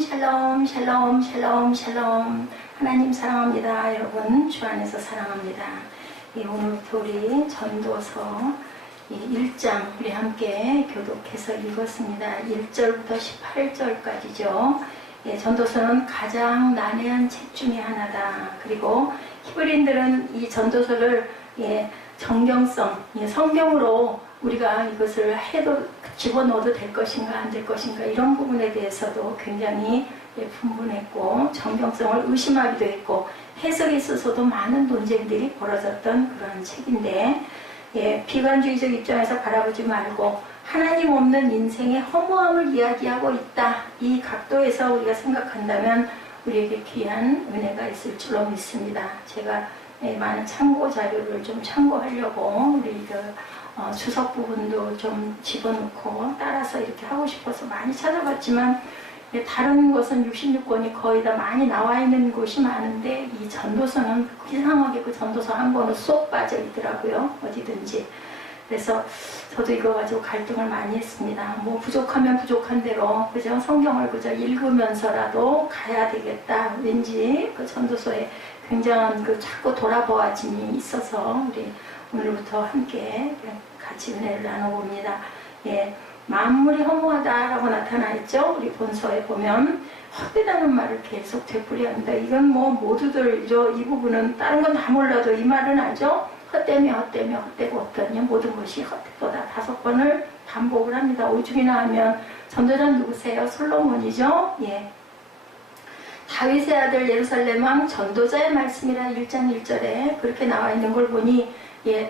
샬롬 샬롬 샬롬 샬롬. 하나님 사랑합니다. 여러분 주 안에서 사랑합니다. 오늘부터 우리 전도서 1장 우리 함께 교독해서 읽었습니다. 1절부터 18절까지죠. 전도서는 가장 난해한 책 중에 하나다. 그리고 히브리인들은 이 전도서를 정경성, 성경으로 우리가 이것을 해도 집어넣어도 될 것인가 안 될 것인가 이런 부분에 대해서도 굉장히 분분했고 정경성을 의심하기도 했고 해석에 있어서도 많은 논쟁들이 벌어졌던 그런 책인데 비관주의적 입장에서 바라보지 말고 하나님 없는 인생의 허무함을 이야기하고 있다. 이 각도에서 우리가 생각한다면 우리에게 귀한 은혜가 있을 줄로 믿습니다. 제가 많은 참고 자료를 좀 참고하려고 우리 주석 부분도 좀 집어넣고 따라서 이렇게 하고 싶어서 많이 찾아봤지만 다른 것은 66권이 거의 다 많이 나와 있는 곳이 많은데 이 전도서는 이상하게 그 전도서 한 권은 쏙 빠져 있더라고요. 어디든지. 그래서 저도 이거 가지고 갈등을 많이 했습니다. 뭐 부족하면 부족한 대로 그저 성경을 그저 읽으면서라도 가야 되겠다. 왠지 그 전도서에 굉장한 그 자꾸 돌아보아짐이 있어서 우리 오늘부터 함께 같이 은혜를 나눠봅니다. 만물이 허무하다라고 나타나 있죠. 우리 본서에 보면 헛되다는 말을 계속 되풀이합니다. 이건 뭐 모두들 이 부분은 다른 건 다 몰라도 이 말은 알죠. 헛되며 헛되며 헛되고 없더니 모든 것이 헛되도다. 5번을 반복을 합니다. 오죽이나 하면 전도자는 누구세요? 솔로몬이죠. 다윗의 아들 예루살렘 왕 전도자의 말씀이라 1장 1절에 그렇게 나와 있는 걸 보니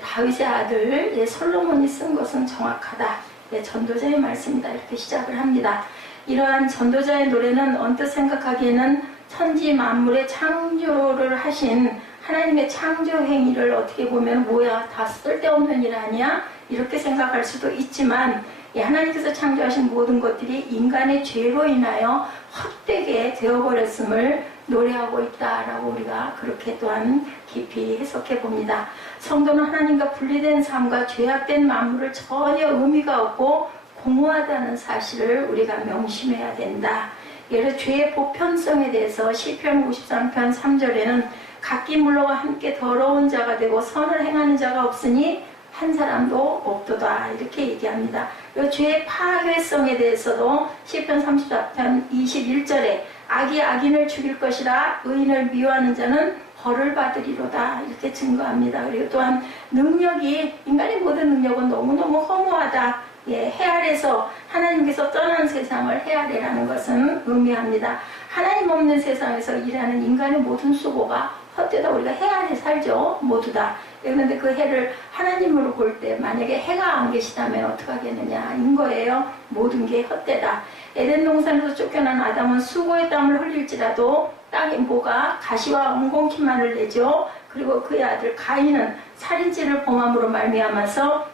다윗의 아들 솔로몬이 쓴 것은 정확하다. 전도자의 말씀이다. 이렇게 시작을 합니다. 이러한 전도자의 노래는 언뜻 생각하기에는 천지 만물의 창조를 하신 하나님의 창조 행위를 어떻게 보면 뭐야 다 쓸데없는 일 아니야? 이렇게 생각할 수도 있지만 하나님께서 창조하신 모든 것들이 인간의 죄로 인하여 헛되게 되어버렸음을 노래하고 있다라고 우리가 그렇게 또한 깊이 해석해 봅니다. 성도는 하나님과 분리된 삶과 죄악된 만물을 전혀 의미가 없고 공허하다는 사실을 우리가 명심해야 된다. 예를 죄의 보편성에 대해서 시편 53편 3절에는 각기 물러가 함께 더러운 자가 되고 선을 행하는 자가 없으니 한 사람도 없도다. 이렇게 얘기합니다. 이 죄의 파괴성에 대해서도 시편 34편 21절에 악이 악인을 죽일 것이라 의인을 미워하는 자는 벌을 받으리로다. 이렇게 증거합니다. 그리고 또한 능력이 인간의 모든 능력은 너무너무 허무하다. 해 아래서 하나님께서 떠난 세상을 해 아래라는 것은 의미합니다. 하나님 없는 세상에서 일하는 인간의 모든 수고가 헛되다. 우리가 해 아래 살죠. 모두 다. 그런데 그 해를 하나님으로 볼 때 만약에 해가 안 계시다면 어떻게 하겠느냐 인 거예요. 모든 게 헛되다. 에덴 동산에서 쫓겨난 아담은 수고의 땀을 흘릴지라도 땅의 모가 가시와 엉겅퀴만을 내죠. 그리고 그의 아들 가인은 살인죄를 범함으로 말미암아서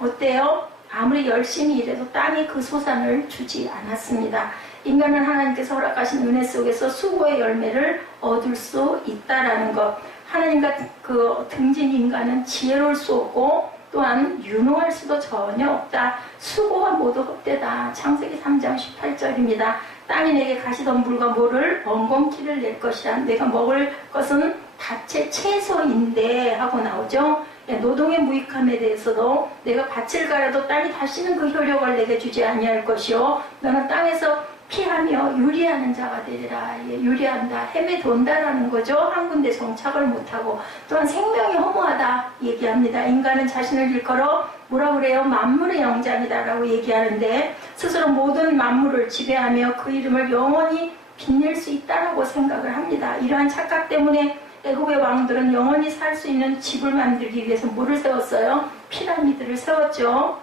어때요? 아무리 열심히 일해도 땅이 그 소산을 주지 않았습니다. 인간은 하나님께서 허락하신 은혜 속에서 수고의 열매를 얻을 수 있다라는 것. 하나님과 그 등진 인간은 지혜로울 수 없고 또한 유능할 수도 전혀 없다. 수고가 모두 헛되다. 창세기 3장 18절입니다. 땅이 내게 가시덤불과 모를 엉겅퀴를 낼 것이라. 내가 먹을 것은 밭의 채소인데 하고 나오죠. 노동의 무익함에 대해서도 내가 밭을 갈아도 땅이 다시는 그 효력을 내게 주지 아니할 것이요 너는 땅에서 피하며 유리하는 자가 되리라. 유리한다. 헤매 돈다라는 거죠. 한 군데 정착을 못하고. 또한 생명이 허무하다 얘기합니다. 인간은 자신을 일컬어 뭐라 그래요? 만물의 영장이다라고 얘기하는데 스스로 모든 만물을 지배하며 그 이름을 영원히 빛낼 수 있다라고 생각을 합니다. 이러한 착각 때문에 애굽의 왕들은 영원히 살 수 있는 집을 만들기 위해서 뭐를 세웠어요? 피라미드를 세웠죠.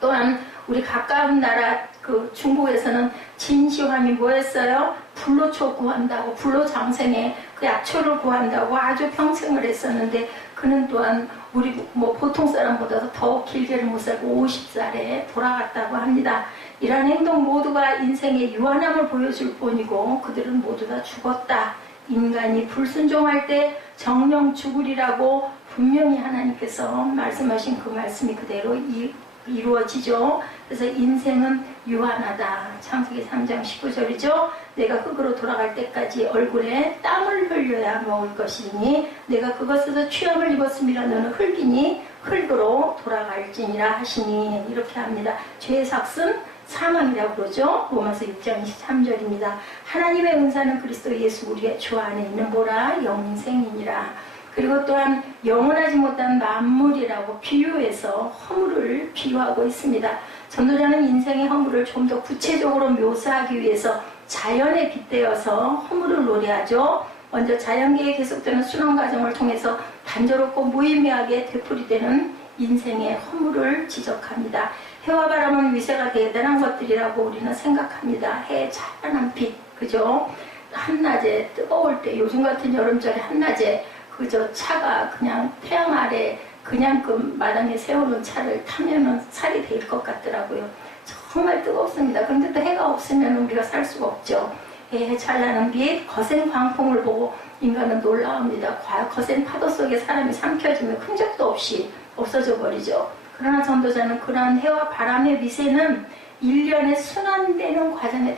또한 우리 가까운 나라 그 중국에서는 진시황이 뭐 했어요? 불로초 구한다고, 불로장생에 그 약초를 구한다고 아주 평생을 했었는데 그는 또한 우리 뭐 보통 사람보다도 더 길게를 못 살고 50살에 돌아갔다고 합니다. 이러한 행동 모두가 인생의 유한함을 보여줄 뿐이고 그들은 모두 다 죽었다. 인간이 불순종할 때 정령 죽으리라고 분명히 하나님께서 말씀하신 그 말씀이 그대로 이루어지죠. 그래서 인생은 유한하다. 창세기 3장 19절이죠. 내가 흙으로 돌아갈 때까지 얼굴에 땀을 흘려야 먹을 것이니 내가 그것에서 취함을 입었음이라. 너는 흙이니 흙으로 돌아갈지니라 하시니. 이렇게 합니다. 죄의 삭은 사망이라고 그러죠. 로마서 6장 23절입니다. 하나님의 은사는 그리스도 예수 우리의 주 안에 있는 보라 영생이니라. 그리고 또한 영원하지 못한 만물이라고 비유해서 허물을 비유하고 있습니다. 전도자는 인생의 허물을 좀 더 구체적으로 묘사하기 위해서 자연에 빗대어서 허물을 노래하죠. 먼저 자연계에 계속되는 순환 과정을 통해서 단조롭고 무의미하게 되풀이되는 인생의 허물을 지적합니다. 해와 바람은 위세가 대단한 것들이라고 우리는 생각합니다. 해의 찬란한 빛, 그죠? 한낮에 뜨거울 때, 요즘 같은 여름철에 한낮에 그저 차가 그냥 태양 아래 그냥 그 마당에 세우는 차를 타면은 살이 될 것 같더라고요. 정말 뜨겁습니다. 그런데 또 해가 없으면 우리가 살 수가 없죠. 해의 찬란한 빛, 거센 광풍을 보고 인간은 놀라웁니다. 거센 파도 속에 사람이 삼켜지면 흔적도 없이 없어져 버리죠. 그러나 전도자는 그러한 해와 바람의 미세는 일련의 순환되는 과정의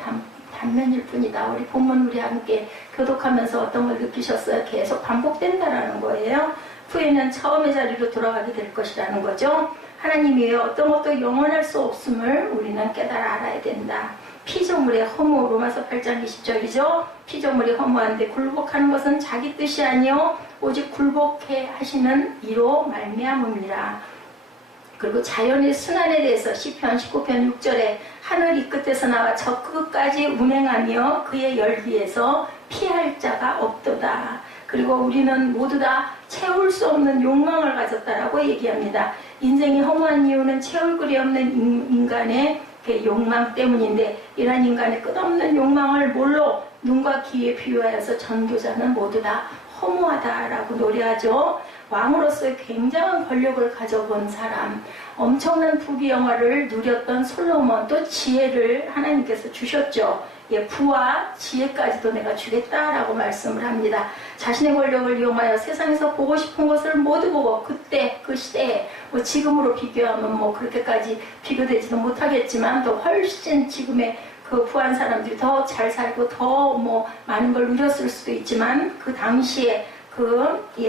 단면일 뿐이다. 우리 본문 우리 함께 교독하면서 어떤 걸 느끼셨어요? 계속 반복된다라는 거예요. 후에는 처음의 자리로 돌아가게 될 것이라는 거죠. 하나님이 어떤 것도 영원할 수 없음을 우리는 깨달아 알아야 된다. 피조물의 허무, 로마서 8장 20절이죠. 피조물이 허무한데 굴복하는 것은 자기 뜻이 아니요 오직 굴복해 하시는 이로 말미암음이라. 그리고 자연의 순환에 대해서 시편 19편 6절에 하늘 이 끝에서 나와 저 끝까지 운행하며 그의 열기에서 피할 자가 없도다. 그리고 우리는 모두 다 채울 수 없는 욕망을 가졌다라고 얘기합니다. 인생이 허무한 이유는 채울 그리 없는 인간의 그 욕망 때문인데, 이러한 인간의 끝없는 욕망을 뭘로? 눈과 귀에 비유하여서 전도자는 모두 다 허무하다라고 노래하죠. 왕으로서의 굉장한 권력을 가져본 사람, 엄청난 부귀영화를 누렸던 솔로몬, 또 지혜를 하나님께서 주셨죠. 예, 부와 지혜까지도 내가 주겠다라고 말씀을 합니다. 자신의 권력을 이용하여 세상에서 보고 싶은 것을 모두 보고, 그때 그 시대에 뭐 지금으로 비교하면 뭐 그렇게까지 비교되지도 못하겠지만 더 훨씬 지금의 그 부한 사람들이 더 잘 살고 더 뭐 많은 걸 누렸을 수도 있지만, 그 당시에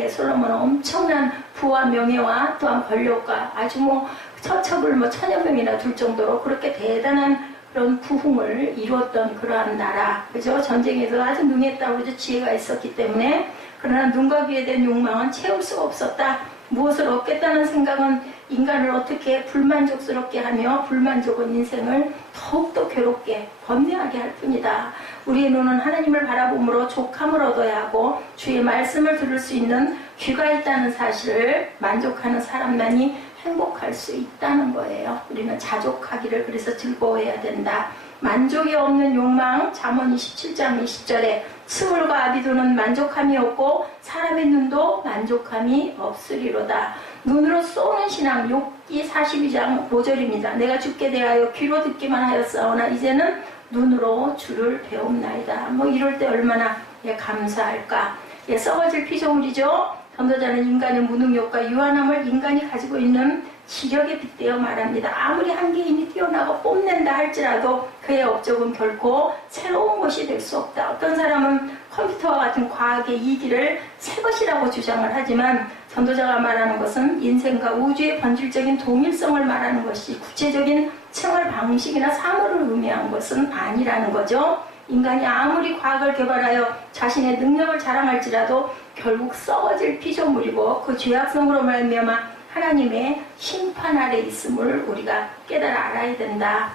솔로몬은 엄청난 부와 명예와 또한 권력과 아주 뭐 처첩을 뭐 1000여 명이나 둘 정도로 그렇게 대단한 그런 부흥을 이루었던 그러한 나라, 그죠? 전쟁에서 아주 능했다고 그러죠. 지혜가 있었기 때문에. 그러나 눈과 귀에 대한 욕망은 채울 수가 없었다. 무엇을 얻겠다는 생각은 인간을 어떻게 불만족스럽게 하며 불만족은 인생을 더욱더 괴롭게 번뇌하게 할 뿐이다. 우리의 눈은 하나님을 바라봄으로 족함을 얻어야 하고 주의 말씀을 들을 수 있는 귀가 있다는 사실을 만족하는 사람만이 행복할 수 있다는 거예요. 우리는 자족하기를 그래서 즐거워해야 된다. 만족이 없는 욕망, 잠언 27장 20절에 스물과 아비도는 만족함이 없고 사람의 눈도 만족함이 없으리로다. 눈으로 쏘는 신앙, 욥기 42장 5절입니다. 내가 주께 대하여 귀로 듣기만 하였사오나 이제는 눈으로 주를 배움나이다. 뭐 이럴 때 얼마나 감사할까. 썩어질 피조물이죠. 전도자는 인간의 무능력과 유한함을 인간이 가지고 있는 지력에 빗대어 말합니다. 아무리 한계인이 뛰어나고 뽐낸다 할지라도 그의 업적은 결코 새로운 것이 될 수 없다. 어떤 사람은 컴퓨터와 같은 과학의 이기를 새 것이라고 주장을 하지만, 전도자가 말하는 것은 인생과 우주의 본질적인 동일성을 말하는 것이 구체적인 생활 방식이나 사물을 의미한 것은 아니라는 거죠. 인간이 아무리 과학을 개발하여 자신의 능력을 자랑할지라도 결국 썩어질 피조물이고, 그 죄악성으로 말미암아 하나님의 심판 아래 있음을 우리가 깨달아 알아야 된다.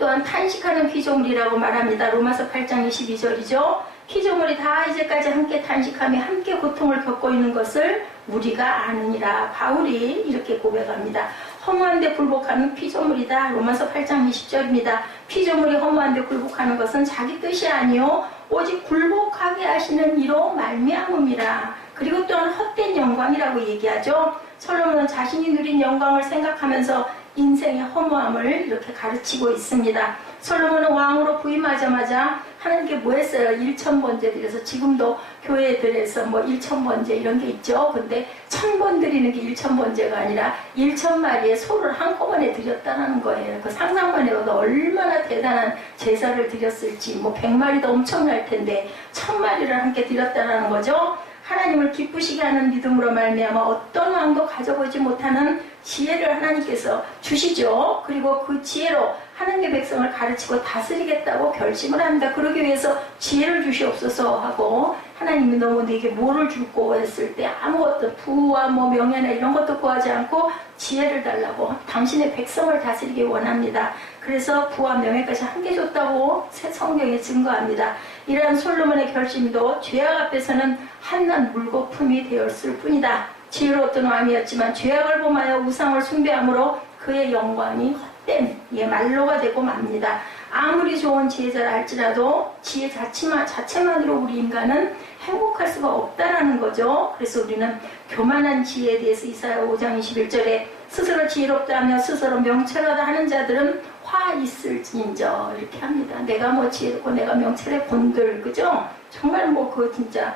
또한 탄식하는 피조물이라고 말합니다. 로마서 8장 22절이죠. 피조물이 다 이제까지 함께 탄식하며 함께 고통을 겪고 있는 것을 우리가 아느니라. 바울이 이렇게 고백합니다. 허무한데 굴복하는 피조물이다. 로마서 8장 20절입니다. 피조물이 허무한데 굴복하는 것은 자기 뜻이 아니요 오직 굴복하게 하시는 이로 말미암음이라. 그리고 또한 헛된 영광이라고 얘기하죠. 솔로몬은 자신이 누린 영광을 생각하면서 인생의 허무함을 이렇게 가르치고 있습니다. 솔로몬은 왕으로 부임하자마자 하나님께 뭐 했어요? 1000번제 드려서, 지금도 교회들에서 뭐 1000번제 이런 게 있죠. 근데 1000번 드리는 게 1000번제가 아니라 1000마리의 소를 한꺼번에 드렸다는 거예요. 그 상상만 해도 얼마나 대단한 제사를 드렸을지, 뭐 100마리도 엄청날 텐데 1000마리를 함께 드렸다는 거죠. 하나님을 기쁘시게 하는 믿음으로 말미암아 어떤 왕도 가져보지 못하는 지혜를 하나님께서 주시죠. 그리고 그 지혜로 하나님의 백성을 가르치고 다스리겠다고 결심을 합니다. 그러기 위해서 지혜를 주시옵소서 하고, 하나님이 너무 내게 뭐를 줄고 했을 때 아무것도 부와 뭐 명예나 이런 것도 구하지 않고 지혜를 달라고, 당신의 백성을 다스리기 원합니다. 그래서 부와 명예까지 함께 줬다고 새 성경에 증거합니다. 이러한 솔로몬의 결심도 죄악 앞에서는 한낱 물거품이 되었을 뿐이다. 지혜로웠던 왕이었지만 죄악을 범하여 우상을 숭배함으로 그의 영광이 헛된 말로가 되고 맙니다. 아무리 좋은 지혜자라 할지라도 지혜 자체만으로 우리 인간은 행복할 수가 없다라는 거죠. 그래서 우리는 교만한 지혜에 대해서 이사야 5장 21절에 스스로 지혜롭다 하며 스스로 명철하다 하는 자들은 화 있을지인저 이렇게 합니다. 내가 뭐 지혜롭고 내가 명철해 본들, 그죠? 정말 뭐 그거 진짜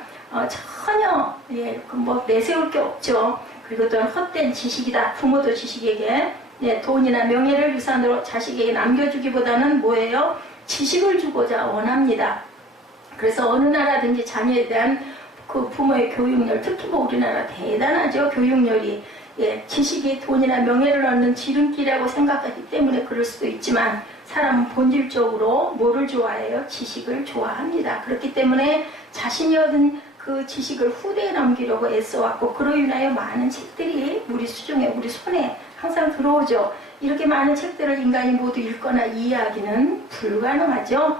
전혀 뭐 내세울 게 없죠. 그리고 또한 헛된 지식이다. 부모도 지식에게 돈이나 명예를 유산으로 자식에게 남겨주기보다는 뭐예요? 지식을 주고자 원합니다. 그래서 어느 나라든지 자녀에 대한 그 부모의 교육열, 특히 뭐 우리나라 대단하죠. 교육열이 지식이 돈이나 명예를 얻는 지름길이라고 생각하기 때문에 그럴 수도 있지만, 사람은 본질적으로 뭐를 좋아해요? 지식을 좋아합니다. 그렇기 때문에 자신이 얻은 그 지식을 후대에 넘기려고 애써왔고, 그로 인하여 많은 책들이 우리 수중에, 우리 손에 항상 들어오죠. 이렇게 많은 책들을 인간이 모두 읽거나 이해하기는 불가능하죠.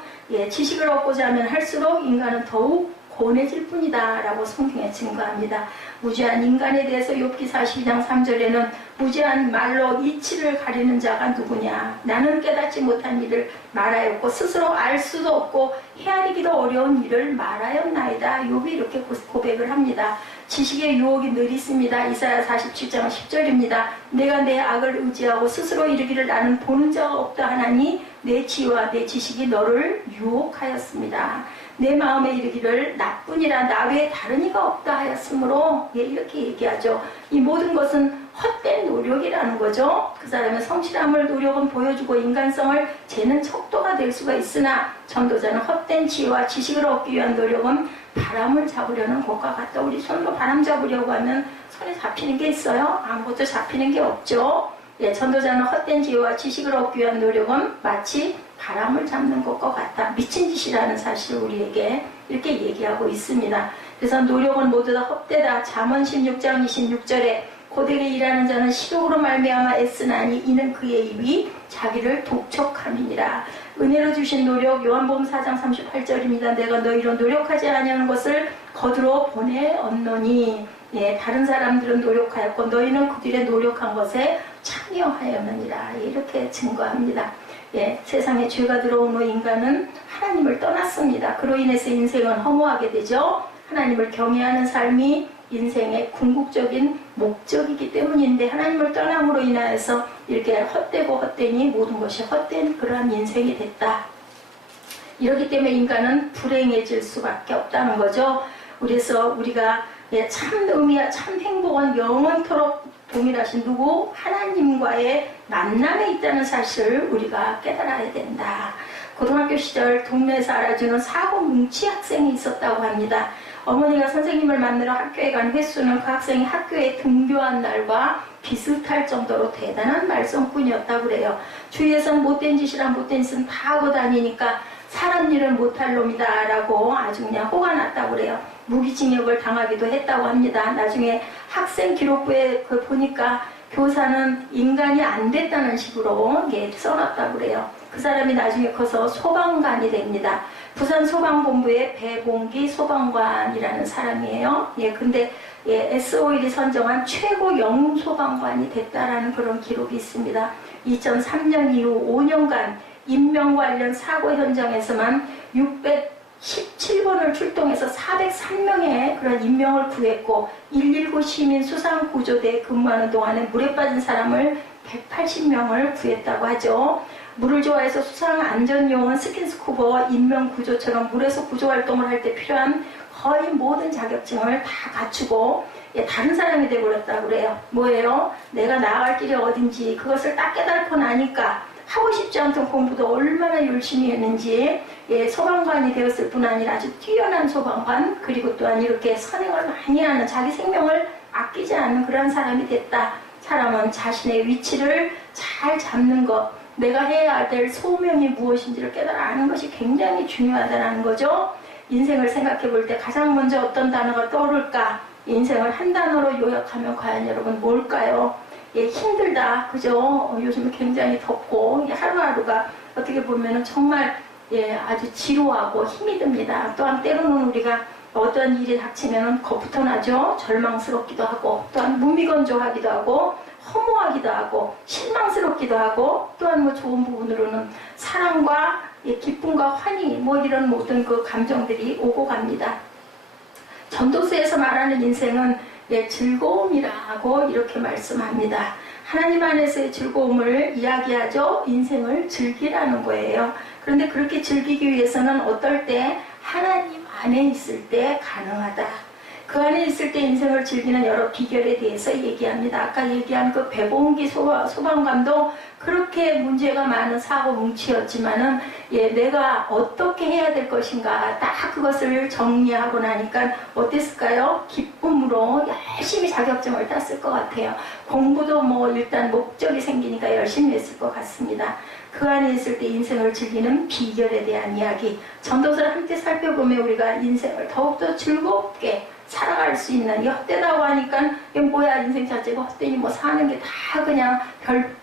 지식을 얻고자 하면 할수록 인간은 더욱 고뇌질 뿐이다 라고 성경에 증거합니다. 무지한 인간에 대해서 욥기 42장 3절에는 무지한 말로 이치를 가리는 자가 누구냐, 나는 깨닫지 못한 일을 말하였고 스스로 알 수도 없고 헤아리기도 어려운 일을 말하였나이다. 욥이 이렇게 고백을 합니다. 지식의 유혹이 늘 있습니다. 이사야 47장 10절입니다. 내가 내 악을 의지하고 스스로 이르기를 나는 보는 자가 없다 하나니 내 지혜와 내 지식이 너를 유혹하였습니다. 내 마음에 이르기를 나뿐이라 나 외에 다른 이가 없다 하였으므로, 이렇게 얘기하죠. 이 모든 것은 헛된 노력이라는 거죠. 그 사람의 성실함을 노력은 보여주고 인간성을 재는 척도가 될 수가 있으나, 전도자는 헛된 지혜와 지식을 얻기 위한 노력은 바람을 잡으려는 것과 같다. 우리 손으로 바람 잡으려고 하면 손에 잡히는 게 있어요? 아무것도 잡히는 게 없죠. 전도자는 헛된 지혜와 지식을 얻기 위한 노력은 마치 바람을 잡는 것과 같다. 미친 짓이라는 사실을 우리에게 이렇게 얘기하고 있습니다. 그래서 노력은 모두 다 헛되다. 잠언 16장 26절에 고되게 일하는 자는 시력으로 말미암아 애쓰나니 이는 그의 입이 자기를 독촉함이니라. 은혜로 주신 노력, 요한복음 4장 38절입니다. 내가 너희로 노력하지 아니하는 것을 거두러 보내 얻노니, 다른 사람들은 노력하였고 너희는 그들의 노력한 것에 참여하였느니라. 이렇게 증거합니다. 세상에 죄가 들어온 후 인간은 하나님을 떠났습니다. 그로 인해서 인생은 허무하게 되죠. 하나님을 경외하는 삶이 인생의 궁극적인 목적이기 때문인데, 하나님을 떠남으로 인하여서 이렇게 헛되고 헛되니 모든 것이 헛된 그러한 인생이 됐다. 이렇기 때문에 인간은 불행해질 수밖에 없다는 거죠. 그래서 우리가 참 의미와 참 행복은 영원토록 동일하신 누구? 하나님과의 만남에 있다는 사실을 우리가 깨달아야 된다. 고등학교 시절 동네에서 알아주는 사고 뭉치 학생이 있었다고 합니다. 어머니가 선생님을 만나러 학교에 간 횟수는 그 학생이 학교에 등교한 날과 비슷할 정도로 대단한 말썽꾼이었다고 그래요. 주위에서는 못된 짓이란 못된 짓은 다 하고 다니니까 사람 일을 못할 놈이다 라고 아주 그냥 호가 났다고 그래요. 무기징역을 당하기도 했다고 합니다. 나중에 학생 기록부에 보니까 교사는 인간이 안 됐다는 식으로 써놨다고 그래요. 그 사람이 나중에 커서 소방관이 됩니다. 부산 소방본부의 배봉기 소방관이라는 사람이에요. 근데 SOL이 선정한 최고 영웅 소방관이 됐다라는 그런 기록이 있습니다. 2003년 이후 5년간 인명 관련 사고 현장에서만 617번을 출동해서 403명의 그런 인명을 구했고, 119 시민 수상구조대에 근무하는 동안에 물에 빠진 사람을 180명을 구했다고 하죠. 물을 좋아해서 수상 안전요원, 스킨스쿠버, 인명구조처럼 물에서 구조활동을 할 때 필요한 거의 모든 자격증을 다 갖추고 다른 사람이 되어버렸다고 그래요. 뭐예요? 내가 나아갈 길이 어딘지 그것을 딱 깨닫고 나니까 하고 싶지 않던 공부도 얼마나 열심히 했는지 소방관이 되었을 뿐 아니라 아주 뛰어난 소방관, 그리고 또한 이렇게 선행을 많이 하는, 자기 생명을 아끼지 않는 그런 사람이 됐다. 사람은 자신의 위치를 잘 잡는 것, 내가 해야 될 소명이 무엇인지를 깨달아 아는 것이 굉장히 중요하다는 거죠. 인생을 생각해 볼 때 가장 먼저 어떤 단어가 떠오를까? 인생을 한 단어로 요약하면 과연 여러분 뭘까요? 힘들다, 그죠? 요즘 굉장히 덥고 하루하루가 어떻게 보면 정말 아주 지루하고 힘이 듭니다. 또한 때로는 우리가 어떤 일이 닥치면 겁부터 나죠. 절망스럽기도 하고, 또한 무미건조하기도 하고, 허무하기도 하고, 실망스럽기도 하고, 또한 뭐 좋은 부분으로는 사랑과 기쁨과 환희, 뭐 이런 모든 그 감정들이 오고 갑니다. 전도서에서 말하는 인생은 즐거움이라고 이렇게 말씀합니다. 하나님 안에서의 즐거움을 이야기하죠. 인생을 즐기라는 거예요. 그런데 그렇게 즐기기 위해서는 어떨 때 하나님 안에 있을 때 가능하다. 그 안에 있을 때 인생을 즐기는 여러 비결에 대해서 얘기합니다. 아까 얘기한 그 배봉기 소방관도 그렇게 문제가 많은 사고 뭉치였지만은 내가 어떻게 해야 될 것인가 딱 그것을 정리하고 나니까 어땠을까요? 기쁨으로 열심히 자격증을 땄을 것 같아요. 공부도 뭐 일단 목적이 생기니까 열심히 했을 것 같습니다. 그 안에 있을 때 인생을 즐기는 비결에 대한 이야기, 전도서를 함께 살펴보면 우리가 인생을 더욱더 즐겁게 살아갈 수 있는, 헛되다고 하니까 이게 뭐야 인생 자체가 헛되니 뭐 사는 게 다 그냥 별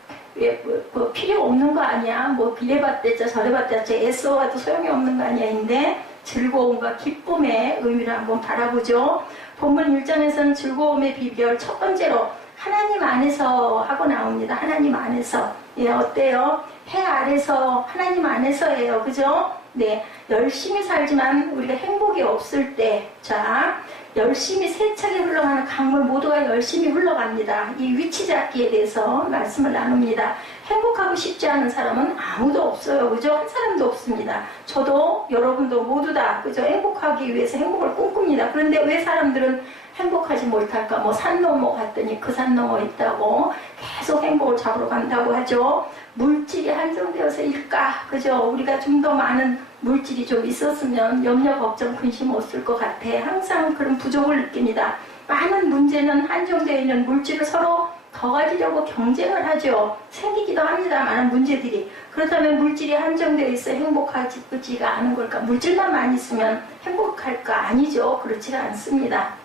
뭐 필요 없는 거 아니야, 뭐 이래봤자 저래봤자 애써와도 소용이 없는 거 아니야인데 즐거움과 기쁨의 의미를 한번 바라보죠. 본문 1장에서는 즐거움의 비결 첫 번째로 하나님 안에서 하고 나옵니다. 하나님 안에서. 어때요? 해 아래서, 하나님 안에서예요. 그죠? 네. 열심히 살지만 우리가 행복이 없을 때, 자, 열심히 세차게 흘러가는 강물 모두가 열심히 흘러갑니다. 이 위치 잡기에 대해서 말씀을 나눕니다. 행복하고 싶지 않은 사람은 아무도 없어요. 그죠? 한 사람도 없습니다. 저도 여러분도 모두 다, 그죠? 행복하기 위해서 행복을 꿈꿉니다. 그런데 왜 사람들은 행복하지 못할까? 뭐 산 넘어 갔더니 그 산 넘어 있다고 계속 행복을 잡으러 간다고 하죠. 물질이 한정되어서일까? 그죠? 우리가 좀 더 많은 물질이 좀 있었으면 염려, 걱정, 근심 없을 것 같아. 항상 그런 부족을 느낍니다. 많은 문제는 한정되어 있는 물질을 서로 더 가지려고 경쟁을 하죠. 생기기도 합니다. 많은 문제들이. 그렇다면 물질이 한정되어 있어 행복하지가 않은 걸까? 물질만 많이 있으면 행복할까? 아니죠. 그렇지가 않습니다.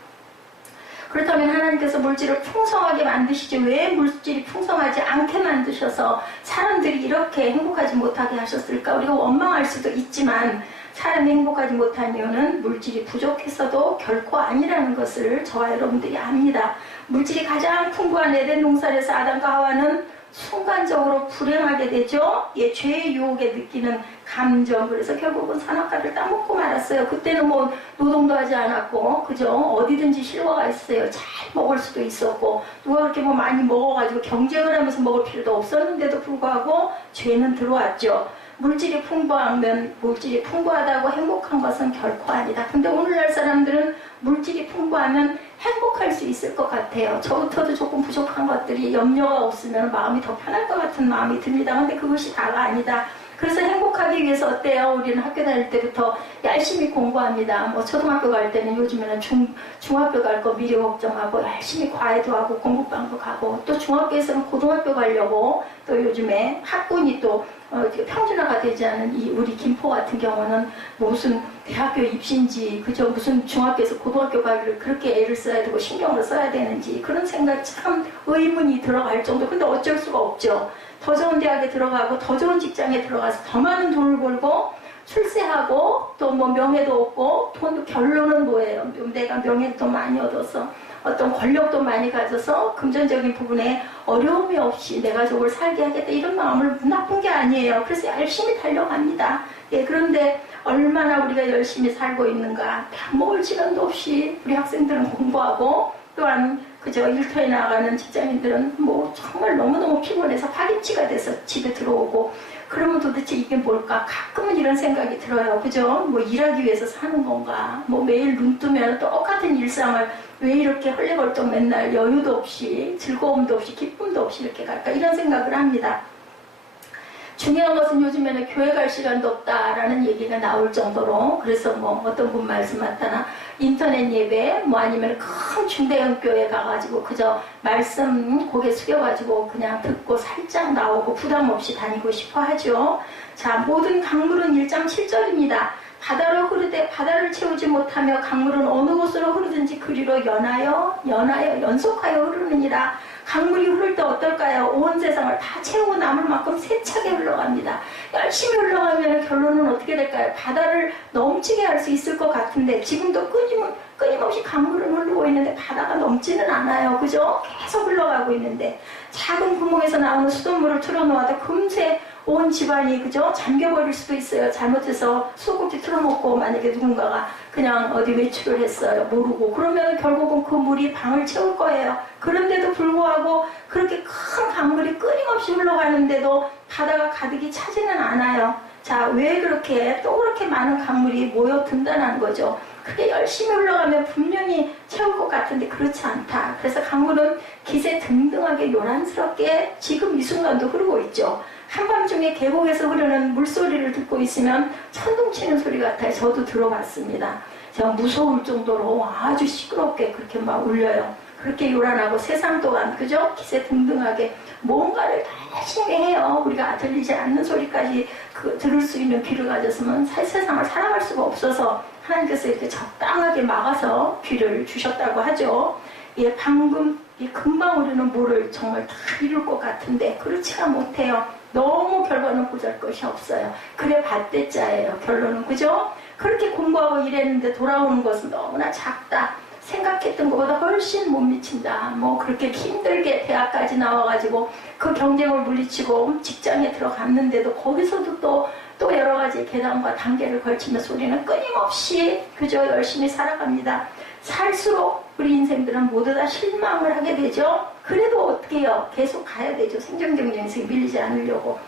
그렇다면 하나님께서 물질을 풍성하게 만드시지 왜 물질이 풍성하지 않게 만드셔서 사람들이 이렇게 행복하지 못하게 하셨을까? 우리가 원망할 수도 있지만 사람이 행복하지 못한 이유는 물질이 부족해서도 결코 아니라는 것을 저와 여러분들이 압니다. 물질이 가장 풍부한 에덴 동산에서 아담과 하와는 순간적으로 불행하게 되죠. 죄의 유혹에 느끼는 감정. 그래서 결국은 선악과를 따먹고 말았어요. 그때는 뭐 노동도 하지 않았고, 그죠? 어디든지 실과가 있어요. 잘 먹을 수도 있었고, 누가 그렇게 뭐 많이 먹어가지고 경쟁을 하면서 먹을 필요도 없었는데도 불구하고 죄는 들어왔죠. 물질이 풍부하다고 행복한 것은 결코 아니다. 근데 오늘날 사람들은 물질이 풍부하면 행복할 수 있을 것 같아요. 저부터도 조금 부족한 것들이 염려가 없으면 마음이 더 편할 것 같은 마음이 듭니다. 근데 그것이 다가 아니다. 그래서 행복하기 위해서 어때요? 우리는 학교 다닐 때부터 열심히 공부합니다. 뭐 초등학교 갈 때는 요즘에는 중학교 갈 거 미리 걱정하고 열심히 과외도 하고 공부방도 가고, 또 중학교에서는 고등학교 가려고 또 요즘에 학군이 또 평준화가 되지 않은 이 우리 김포 같은 경우는 뭐 무슨 대학교 입시인지, 그저 무슨 중학교에서 고등학교 가기를 그렇게 애를 써야 되고 신경을 써야 되는지 그런 생각 참 의문이 들어갈 정도. 근데 어쩔 수가 없죠. 더 좋은 대학에 들어가고 더 좋은 직장에 들어가서 더 많은 돈을 벌고 출세하고 또 뭐 명예도 얻고, 돈도 결론은 뭐예요? 내가 명예도 많이 얻어서 어떤 권력도 많이 가져서 금전적인 부분에 어려움이 없이 내 가족을 살게 하겠다, 이런 마음을 나쁜 게 아니에요. 그래서 열심히 달려갑니다. 그런데 얼마나 우리가 열심히 살고 있는가. 밥 먹을 시간도 없이 우리 학생들은 공부하고, 또한 그저 일터에 나가는 직장인들은 뭐 정말 너무너무 피곤해서 파김치가 돼서 집에 들어오고, 그러면 도대체 이게 뭘까? 가끔은 이런 생각이 들어요. 그죠? 뭐 일하기 위해서 사는 건가? 뭐 매일 눈 뜨면 똑같은 일상을 왜 이렇게 헐레벌떡 맨날 여유도 없이, 즐거움도 없이, 기쁨도 없이 이렇게 갈까? 이런 생각을 합니다. 중요한 것은 요즘에는 교회 갈 시간도 없다라는 얘기가 나올 정도로, 그래서 뭐 어떤 분 말씀하다나 인터넷 예배 뭐 아니면 큰 중대형 교회 가가지고 그저 말씀 고개 숙여가지고 그냥 듣고 살짝 나오고 부담 없이 다니고 싶어 하죠. 자, 모든 강물은 1장 7절입니다. 바다로 흐르되 바다를 채우지 못하며 강물은 어느 곳으로 흐르든지 그리로 연하여 연속하여 흐르느니라. 강물이 흐를 때 어떨까요? 온 세상을 다 채우고 남을 만큼 세차게 흘러갑니다. 열심히 흘러가면 결론은 어떻게 될까요? 바다를 넘치게 할 수 있을 것 같은데 지금도 끊임없이 강물은 흐르고 있는데 바다가 넘지는 않아요. 그죠? 계속 흘러가고 있는데 작은 구멍에서 나오는 수돗물을 틀어놓아도 금세 온 집안이 그죠? 잠겨버릴 수도 있어요. 잘못해서 수도꼭지 틀어놓고 만약에 누군가가 그냥 어디 외출을 했어요. 모르고. 그러면 결국은 그 물이 방을 채울 거예요. 그런데도 불구하고 그렇게 큰 강물이 끊임없이 흘러가는데도 바다가 가득히 차지는 않아요. 자, 왜 그렇게 또 그렇게 많은 강물이 모여든다는 거죠. 그게 열심히 흘러가면 분명히 채울 것 같은데 그렇지 않다. 그래서 강물은 기세 등등하게 요란스럽게 지금 이 순간도 흐르고 있죠. 한밤중에 계곡에서 흐르는 물소리를 듣고 있으면 천둥치는 소리 같아요. 저도 들어봤습니다. 제가 무서울 정도로 아주 시끄럽게 그렇게 막 울려요. 그렇게 요란하고 세상 또한 그죠? 기세 등등하게 뭔가를 열심히 해요. 우리가 들리지 않는 소리까지 들을 수 있는 귀를 가졌으면 세상을 살아갈 수가 없어서 하나님께서 이렇게 적당하게 막아서 귀를 주셨다고 하죠. 예, 방금 이 금방 흐르는 물을 정말 다 이룰 것 같은데 그렇지가 못해요. 너무 결과는 보잘 것이 없어요. 그래 밭대자예요. 결론은 그죠? 그렇게 공부하고 일했는데 돌아오는 것은 너무나 작다. 생각했던 것보다 훨씬 못 미친다. 뭐 그렇게 힘들게 대학까지 나와가지고 그 경쟁을 물리치고 직장에 들어갔는데도 거기서도 또 여러 가지 계단과 단계를 걸치면서 우리는 끊임없이 그저 열심히 살아갑니다. 살수록 우리 인생들은 모두 다 실망을 하게 되죠. 그래도 어떻게 해요? 계속 가야 되죠. 생존 경쟁에서 밀리지 않으려고.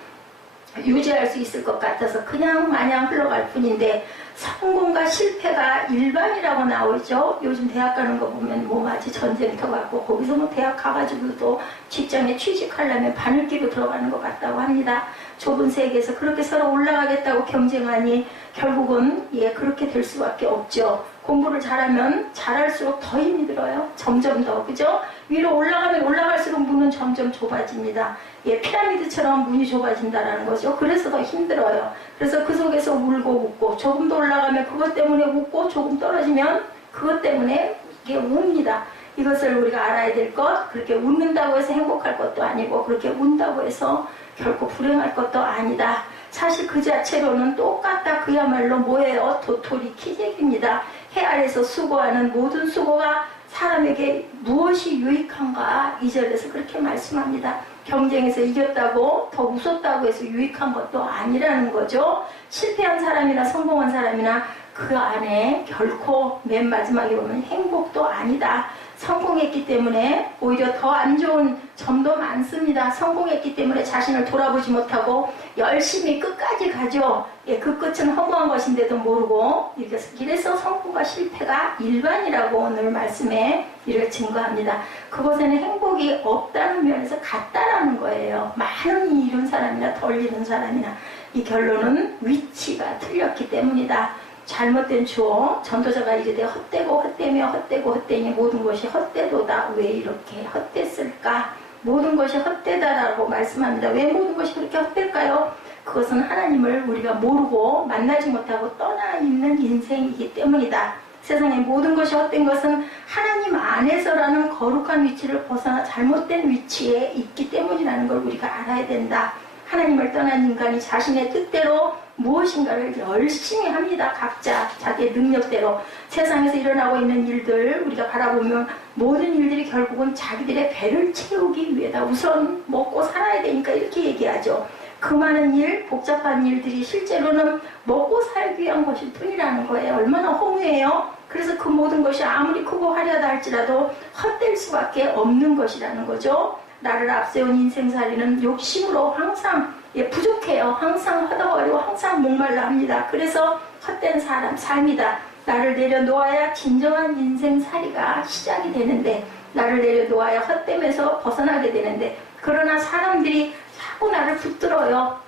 유지할 수 있을 것 같아서 그냥 마냥 흘러갈 뿐인데 성공과 실패가 일반이라고 나오죠. 요즘 대학 가는 거 보면 뭐 마치 전쟁터 같고 거기서 뭐 대학 가가지고도 직장에 취직하려면 바늘기로 들어가는 것 같다고 합니다. 좁은 세계에서 그렇게 서로 올라가겠다고 경쟁하니 결국은 그렇게 될 수밖에 없죠. 공부를 잘하면 잘할수록 더 힘이 들어요. 점점 더 그죠? 위로 올라가면 올라갈수록 문은 점점 좁아집니다. 피라미드처럼 문이 좁아진다는 거죠. 그래서 더 힘들어요. 그래서 그 속에서 울고 웃고 조금 더 올라가면 그것 때문에 웃고 조금 떨어지면 그것 때문에 이게 웁니다. 이것을 우리가 알아야 될 것, 그렇게 웃는다고 해서 행복할 것도 아니고 그렇게 운다고 해서 결코 불행할 것도 아니다. 사실 그 자체로는 똑같다. 그야말로 뭐예요? 도토리 키재기입니다. 해 아래서 수고하는 모든 수고가 사람에게 무엇이 유익한가? 2절에서 그렇게 말씀합니다. 경쟁에서 이겼다고 더 웃었다고 해서 유익한 것도 아니라는 거죠. 실패한 사람이나 성공한 사람이나 그 안에 결코 맨 마지막에 보면 행복도 아니다. 성공했기 때문에 오히려 더 안 좋은 점도 많습니다. 성공했기 때문에 자신을 돌아보지 못하고 열심히 끝까지 가죠. 그 끝은 허무한 것인데도 모르고 이래서 성공과 실패가 일반이라고 오늘 말씀에 이렇게 증거합니다. 그것에는 행복이 없다는 면에서 같다라는 거예요. 많은 일 이룬 사람이나 덜 이룬 사람이나 이 결론은 위치가 틀렸기 때문이다. 잘못된 주어 전도자가 이르되 헛되고 헛되며 헛되고 헛되니 모든 것이 헛되도다. 왜 이렇게 헛됐을까? 모든 것이 헛되다라고 말씀합니다. 왜 모든 것이 그렇게 헛될까요? 그것은 하나님을 우리가 모르고 만나지 못하고 떠나 있는 인생이기 때문이다. 세상의 모든 것이 헛된 것은 하나님 안에서라는 거룩한 위치를 벗어나 잘못된 위치에 있기 때문이라는 걸 우리가 알아야 된다. 하나님을 떠난 인간이 자신의 뜻대로 무엇인가를 열심히 합니다. 각자 자기의 능력대로 세상에서 일어나고 있는 일들 우리가 바라보면 모든 일들이 결국은 자기들의 배를 채우기 위해다. 우선 먹고 살아야 되니까 이렇게 얘기하죠. 그 많은 일, 복잡한 일들이 실제로는 먹고 살기 위한 것일 뿐이라는 거예요. 얼마나 허무해요. 그래서 그 모든 것이 아무리 크고 화려하다 할지라도 헛될 수밖에 없는 것이라는 거죠. 나를 앞세운 인생살이는 욕심으로 항상 부족해요. 항상 허덕거리고 항상 목말라 합니다. 그래서 헛된 삶이다. 나를 내려놓아야 진정한 인생살이가 시작이 되는데, 나를 내려놓아야 헛됨에서 벗어나게 되는데, 그러나 사람들이 자꾸 나를 붙들어요.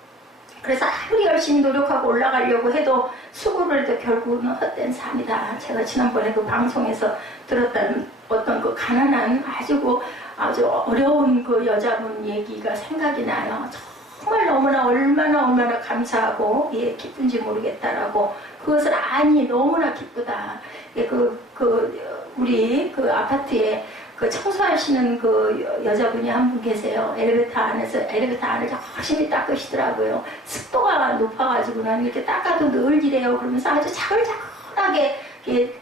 그래서 아무리 열심히 노력하고 올라가려고 해도 수고를 해도 결국은 헛된 삶이다. 제가 지난번에 그 방송에서 들었던 어떤 그 가난한 아주 어려운 그 여자분 얘기가 생각이 나요. 정말 너무나 얼마나 감사하고 기쁜지 모르겠다라고, 그것을 아니 너무나 기쁘다. 우리 그 아파트에 그 청소하시는 그 여자분이 한 분 계세요. 엘리베이터 안을 열심히 닦으시더라고요. 습도가 높아가지고는 이렇게 닦아도 늘 이래요. 그러면서 아주 자글자글하게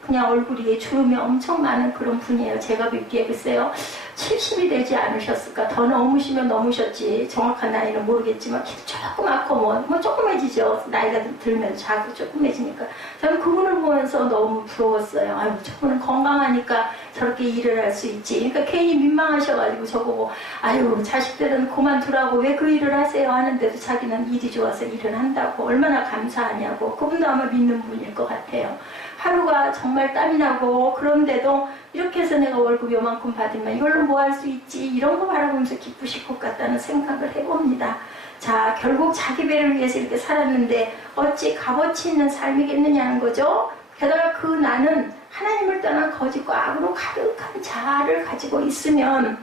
그냥 얼굴이 주름이 엄청 많은 그런 분이에요. 제가 뵙기에 글쎄요, 70이 되지 않으셨을까. 더 넘으시면 넘으셨지. 정확한 나이는 모르겠지만 키도 조그맣고 뭐 조그매지죠. 나이가 들면 자꾸 조그매지니까. 저는 그분을 보면서 너무 부러웠어요. 아유, 저분은 건강하니까 저렇게 일을 할 수 있지. 그러니까 괜히 민망하셔가지고 저보고 아유, 자식들은 그만두라고 왜 그 일을 하세요 하는데도 자기는 일이 좋아서 일을 한다고. 얼마나 감사하냐고. 그분도 아마 믿는 분일 것 같아요. 하루가 정말 땀이 나고, 그런데도 이렇게 해서 내가 월급 요만큼 받으면 이걸로 뭐 할 수 있지, 이런 거 바라보면서 기쁘실 것 같다는 생각을 해봅니다. 자, 결국 자기 배를 위해서 이렇게 살았는데 어찌 값어치 있는 삶이겠느냐는 거죠. 게다가 그 나는 하나님을 떠난 거짓과 악으로 가득한 자아를 가지고 있으면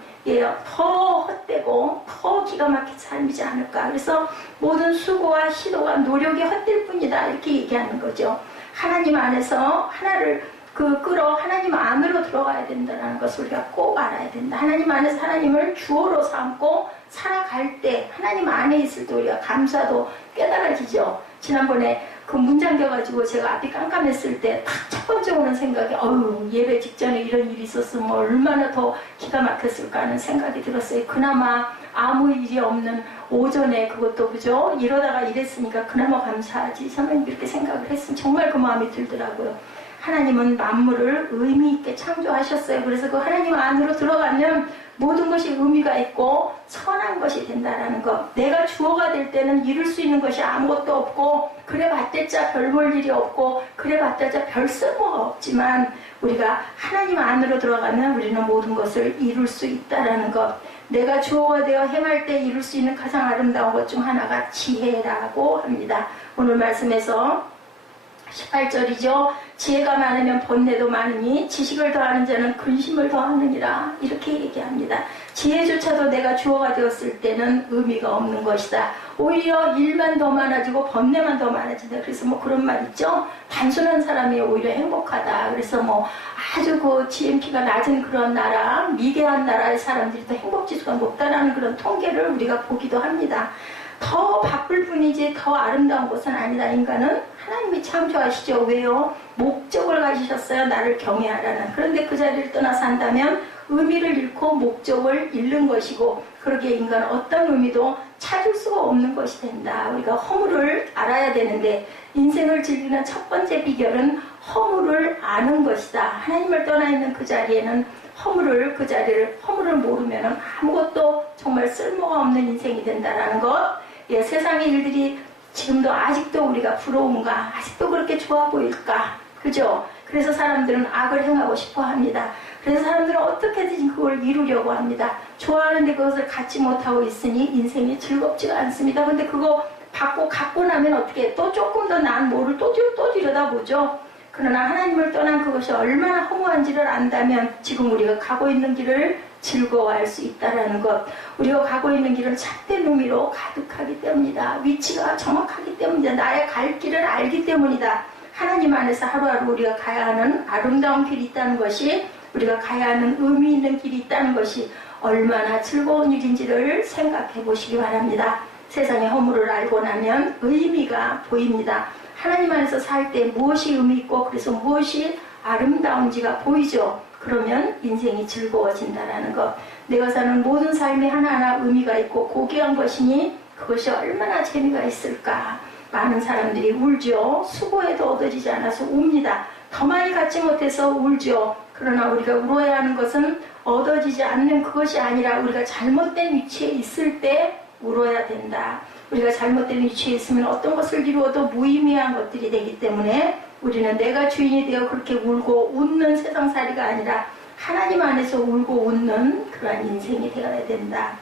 더 헛되고 더 기가 막힌 삶이지 않을까. 그래서 모든 수고와 시도와 노력이 헛될 뿐이다, 이렇게 얘기하는 거죠. 하나님 안에서 하나를 끌어 하나님 안으로 들어가야 된다는 것을 우리가 꼭 알아야 된다. 하나님 안에서 하나님을 주어로 삼고 살아갈 때, 하나님 안에 있을 때 우리가 감사도 깨달아지죠. 지난번에 그 문 잠겨가지고 제가 앞이 깜깜했을 때 딱 첫 번째 오는 생각이, 예배 직전에 이런 일이 있었으면 얼마나 더 기가 막혔을까 하는 생각이 들었어요. 그나마 아무 일이 없는 오전에 그것도 그죠? 이러다가 이랬으니까 그나마 감사하지. 저는 이렇게 생각을 했으면 정말 그 마음이 들더라고요. 하나님은 만물을 의미 있게 창조하셨어요. 그래서 그 하나님 안으로 들어가면 모든 것이 의미가 있고 선한 것이 된다라는 것. 내가 주어가 될 때는 이룰 수 있는 것이 아무것도 없고, 그래 봤댔자 별 볼 일이 없고, 그래 봤댔자 별 쓸모가 없지만, 우리가 하나님 안으로 들어가면 우리는 모든 것을 이룰 수 있다라는 것. 내가 주어가 되어 행할 때 이룰 수 있는 가장 아름다운 것 중 하나가 지혜라고 합니다. 오늘 말씀에서 18절이죠. 지혜가 많으면 번뇌도 많으니 지식을 더하는 자는 근심을 더하느니라, 이렇게 얘기합니다. 지혜조차도 내가 주어가 되었을 때는 의미가 없는 것이다. 오히려 일만 더 많아지고 번뇌만 더 많아진다. 그래서 뭐 그런 말 있죠. 단순한 사람이 오히려 행복하다. 그래서 뭐 아주 그 GNP가 낮은 그런 나라, 미개한 나라의 사람들이 더 행복지수가 높다라는 그런 통계를 우리가 보기도 합니다. 더 바쁠 뿐이지 더 아름다운 것은 아니다. 인간은 하나님이 창조하시죠. 왜요? 목적을 가지셨어요. 나를 경외하라는. 그런데 그 자리를 떠나서 한다면 의미를 잃고 목적을 잃는 것이고, 그러기에 인간은 어떤 의미도 찾을 수가 없는 것이 된다. 우리가 허물을 알아야 되는데, 인생을 즐기는 첫 번째 비결은 허물을 아는 것이다. 하나님을 떠나 있는 그 자리에는 허물을 모르면 아무것도 정말 쓸모가 없는 인생이 된다라는 것. 세상의 일들이 지금도 아직도 우리가 부러운가? 아직도 그렇게 좋아 보일까? 그죠? 그래서 사람들은 악을 행하고 싶어 합니다. 그래서 사람들은 어떻게든지 그걸 이루려고 합니다. 좋아하는데 그것을 갖지 못하고 있으니 인생이 즐겁지가 않습니다. 근데 그거 갖고 나면 어떻게 또 조금 더 나은 뭐를 또 들여다보죠. 그러나 하나님을 떠난 그것이 얼마나 허무한지를 안다면 지금 우리가 가고 있는 길을 즐거워할 수 있다는 것. 우리가 가고 있는 길은 참된 의미로 가득하기 때문이다. 위치가 정확하기 때문이다. 나의 갈 길을 알기 때문이다. 하나님 안에서 하루하루 우리가 가야 하는 아름다운 길이 있다는 것이, 우리가 가야 하는 의미 있는 길이 있다는 것이 얼마나 즐거운 일인지를 생각해 보시기 바랍니다. 세상의 허물을 알고 나면 의미가 보입니다. 하나님 안에서 살 때 무엇이 의미 있고 그래서 무엇이 아름다운지가 보이죠. 그러면 인생이 즐거워진다라는 것. 내가 사는 모든 삶이 하나하나 의미가 있고 고귀한 것이니 그것이 얼마나 재미가 있을까. 많은 사람들이 울죠. 수고해도 얻어지지 않아서 웁니다. 더 많이 갖지 못해서 울죠. 그러나 우리가 울어야 하는 것은 얻어지지 않는 그것이 아니라 우리가 잘못된 위치에 있을 때 울어야 된다. 우리가 잘못된 위치에 있으면 어떤 것을 이루어도 무의미한 것들이 되기 때문에 우리는 내가 주인이 되어 그렇게 울고 웃는 세상살이가 아니라 하나님 안에서 울고 웃는 그러한 인생이 되어야 된다.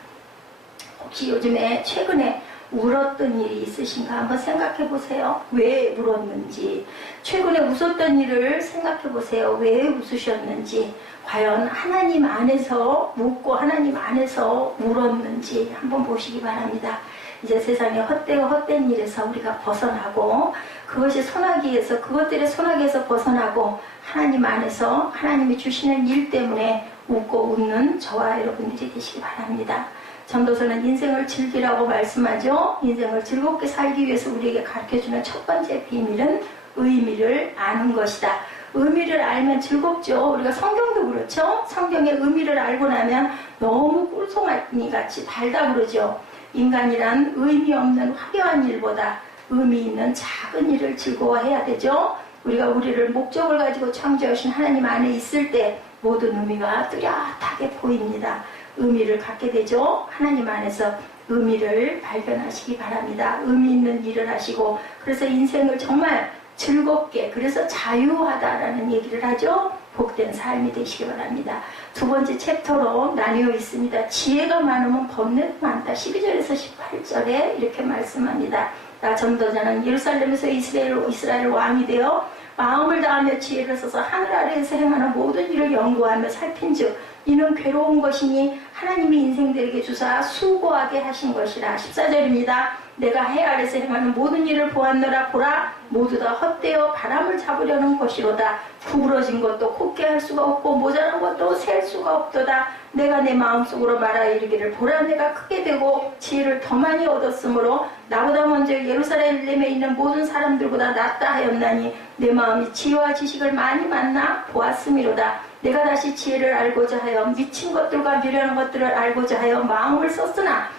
혹시 요즘에 최근에 울었던 일이 있으신가 한번 생각해 보세요. 왜 울었는지. 최근에 웃었던 일을 생각해 보세요. 왜 웃으셨는지. 과연 하나님 안에서 웃고 하나님 안에서 울었는지 한번 보시기 바랍니다. 이제 세상에 헛되고 헛된 일에서 우리가 벗어나고 그것이 소나기에서 그것들의 소나기에서 벗어나고 하나님 안에서 하나님이 주시는 일 때문에 웃고 웃는 저와 여러분들이 되시기 바랍니다. 전도서는 인생을 즐기라고 말씀하죠. 인생을 즐겁게 살기 위해서 우리에게 가르쳐주는 첫 번째 비밀은 의미를 아는 것이다. 의미를 알면 즐겁죠. 우리가 성경도 그렇죠. 성경의 의미를 알고 나면 너무 꿀송아니 같이 달다 그러죠. 인간이란 의미 없는 화려한 일보다 의미 있는 작은 일을 즐거워해야 되죠. 우리가 우리를 목적을 가지고 창조하신 하나님 안에 있을 때 모든 의미가 뚜렷하게 보입니다. 의미를 갖게 되죠. 하나님 안에서 의미를 발견하시기 바랍니다. 의미 있는 일을 하시고 그래서 인생을 정말 즐겁게 그래서 자유하다라는 얘기를 하죠. 복된 삶이 되시기 바랍니다. 두 번째 챕터로 나뉘어 있습니다. 지혜가 많으면 번뇌도 많다. 12절에서 18절에 이렇게 말씀합니다. 나 전도자는 예루살렘에서 이스라엘 왕이 되어 마음을 다하며 지혜를 써서 하늘 아래에서 행하는 모든 일을 연구하며 살핀즉 이는 괴로운 것이니 하나님이 인생들에게 주사 수고하게 하신 것이라. 14절입니다. 내가 해 아래에서 행하는 모든 일을 보았노라. 보라 모두 다 헛되어 바람을 잡으려는 것이로다. 구부러진 것도 곱게 할 수가 없고 모자란 것도 셀 수가 없도다. 내가 내 마음속으로 말하여 이르기를 보라 내가 크게 되고 지혜를 더 많이 얻었으므로 나보다 먼저 예루살렘에 있는 모든 사람들보다 낫다 하였나니 내 마음이 지혜와 지식을 많이 만나 보았음이로다. 내가 다시 지혜를 알고자 하여 미친 것들과 미련한 것들을 알고자 하여 마음을 썼으나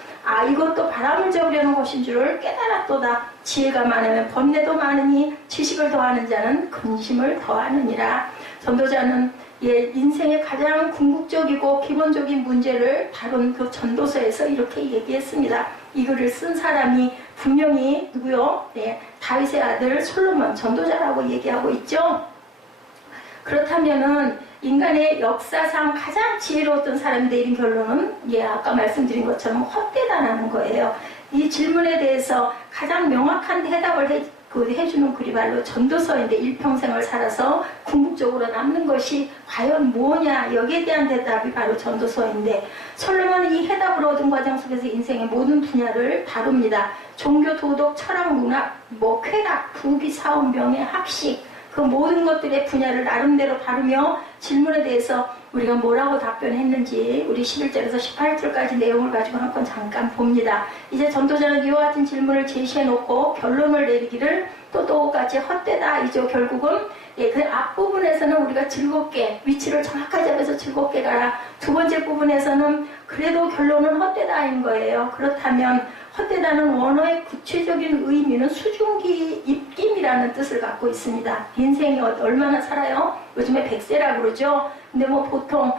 이것도 바람을 잡으려는 것인 줄을 깨달았도다. 지혜가 많으면 번뇌도 많으니 지식을 더하는 자는 근심을 더하느니라. 전도자는 인생의 가장 궁극적이고 기본적인 문제를 다룬 그 전도서에서 이렇게 얘기했습니다. 이 글을 쓴 사람이 분명히 누구요? 다윗의 아들 솔로몬 전도자라고 얘기하고 있죠. 그렇다면은 인간의 역사상 가장 지혜로웠던 사람이 내린 결론은 아까 말씀드린 것처럼 헛되다라는 거예요. 이 질문에 대해서 가장 명확한 대답을 해주는 글이 바로 전도서인데 일평생을 살아서 궁극적으로 남는 것이 과연 뭐냐 여기에 대한 대답이 바로 전도서인데 솔로몬은 이 해답을 얻은 과정 속에서 인생의 모든 분야를 다룹니다. 종교, 도덕, 철학, 문학, 쾌락, 부귀, 사업, 명예, 학식 그 모든 것들의 분야를 나름대로 다루며 질문에 대해서 우리가 뭐라고 답변했는지 우리 11절에서 18절까지 내용을 가지고 한번 잠깐 봅니다. 이제 전도자는 이와 같은 질문을 제시해놓고 결론을 내리기를 또 똑같이 헛되다이죠. 결국은 그 앞부분에서는 우리가 즐겁게 위치를 정확하게 잡아서 즐겁게 가라. 두 번째 부분에서는 그래도 결론은 헛되다인 거예요. 그렇다면 헛되다는 원어의 구체적인 의미는 수증기 입김이라는 뜻을 갖고 있습니다. 인생이 얼마나 살아요? 요즘에 100세라고 그러죠. 근데 보통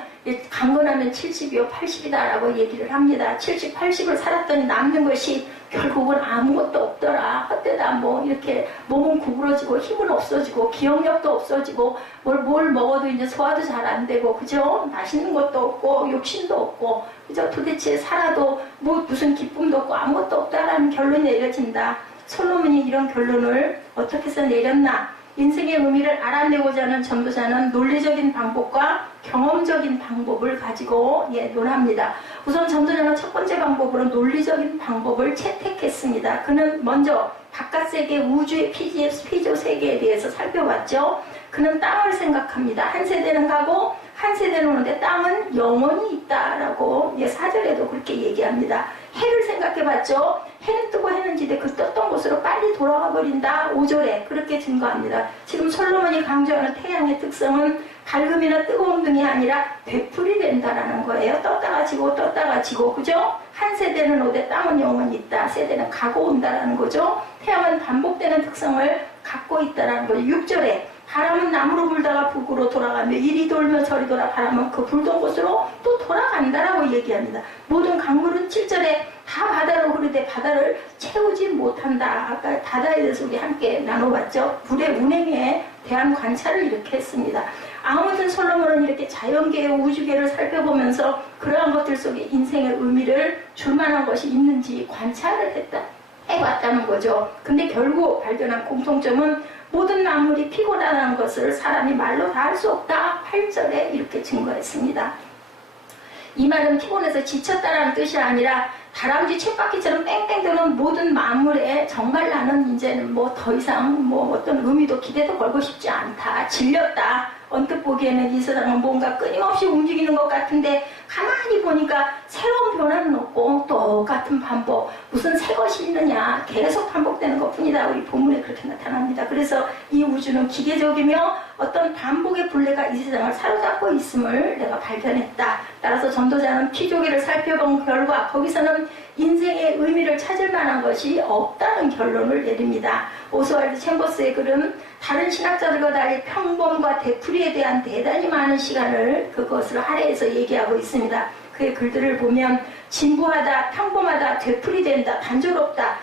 강건하면 70이요 80이다라고 얘기를 합니다. 70, 80을 살았더니 남는 것이 결국은 아무것도 없더라. 헛되다. 이렇게 몸은 구부러지고 힘은 없어지고 기억력도 없어지고 뭘 먹어도 이제 소화도 잘 안 되고 그죠? 맛있는 것도 없고 욕심도 없고 그죠? 도대체 살아도 무슨 기쁨도 없고 아무것도 없다라는 결론이 내려진다. 솔로몬이 이런 결론을 어떻게 해서 내렸나? 인생의 의미를 알아내고자 하는 전도자는 논리적인 방법과 경험적인 방법을 가지고 논합니다. 우선 전도자는 첫 번째 방법으로 논리적인 방법을 채택했습니다. 그는 먼저 바깥 세계 우주의 피조 세계에 대해서 살펴봤죠. 그는 땅을 생각합니다. 한 세대는 가고 한 세대는 오는데 땅은 영원히 있다라고 4절에도 그렇게 얘기합니다. 해를 생각해봤죠. 해는 뜨고 해는 지되 그 떴던 곳으로 빨리 돌아가 버린다. 5절에 그렇게 증거합니다. 지금 솔로몬이 강조하는 태양의 특성은 밝음이나 뜨거운 등이 아니라 되풀이 된다라는 거예요. 떴다가 지고 떴다가 지고, 그죠? 한 세대는 오되 땅은 영원히 있다. 세대는 가고 온다라는 거죠. 태양은 반복되는 특성을 갖고 있다라는 거죠. 6절에 바람은 남으로 불다가 북으로 돌아가며 이리 돌며 저리 돌아 바람은 그 불던 곳으로 또 돌아간다라고 얘기합니다. 모든 강물은 7절에 다 바다로 흐르되 바다를 채우지 못한다. 아까 바다에 대해서 우리 함께 나눠봤죠. 물의 운행에 대한 관찰을 이렇게 했습니다. 아무튼 솔로몬은 이렇게 자연계의 우주계를 살펴보면서 그러한 것들 속에 인생의 의미를 줄 만한 것이 있는지 관찰을 해왔다는 거죠. 근데 결국 발견한 공통점은 모든 만물이 피곤하다는 것을 사람이 말로 다 할 수 없다. 8절에 이렇게 증거했습니다. 이 말은 피곤해서 지쳤다라는 뜻이 아니라 다람쥐 쳇바퀴처럼 뺑뺑 도는 모든 만물에 정말 나는 이제는 뭐 더 이상 뭐 어떤 의미도 기대도 걸고 싶지 않다. 질렸다. 언뜻 보기에는 이 세상은 뭔가 끊임없이 움직이는 것 같은데 가만히 보니까 새로운 변화는 없고 똑같은 반복. 무슨 새 것이 있느냐. 계속 반복되는 것뿐이다. 우리 본문에 그렇게 나타납니다. 그래서 이 우주는 기계적이며 어떤 반복의 굴레가 이 세상을 사로잡고 있음을 내가 발견했다. 따라서 전도자는 피조계를 살펴본 결과 거기서는 인생의 의미를 찾을 만한 것이 없다는 결론을 내립니다. 오스왈드 챔버스의 글은 다른 신학자들과 달리 평범과 되풀이에 대한 대단히 많은 시간을 그것을 할애해서 얘기하고 있습니다. 그의 글들을 보면 진부하다, 평범하다, 되풀이된다, 단조롭다,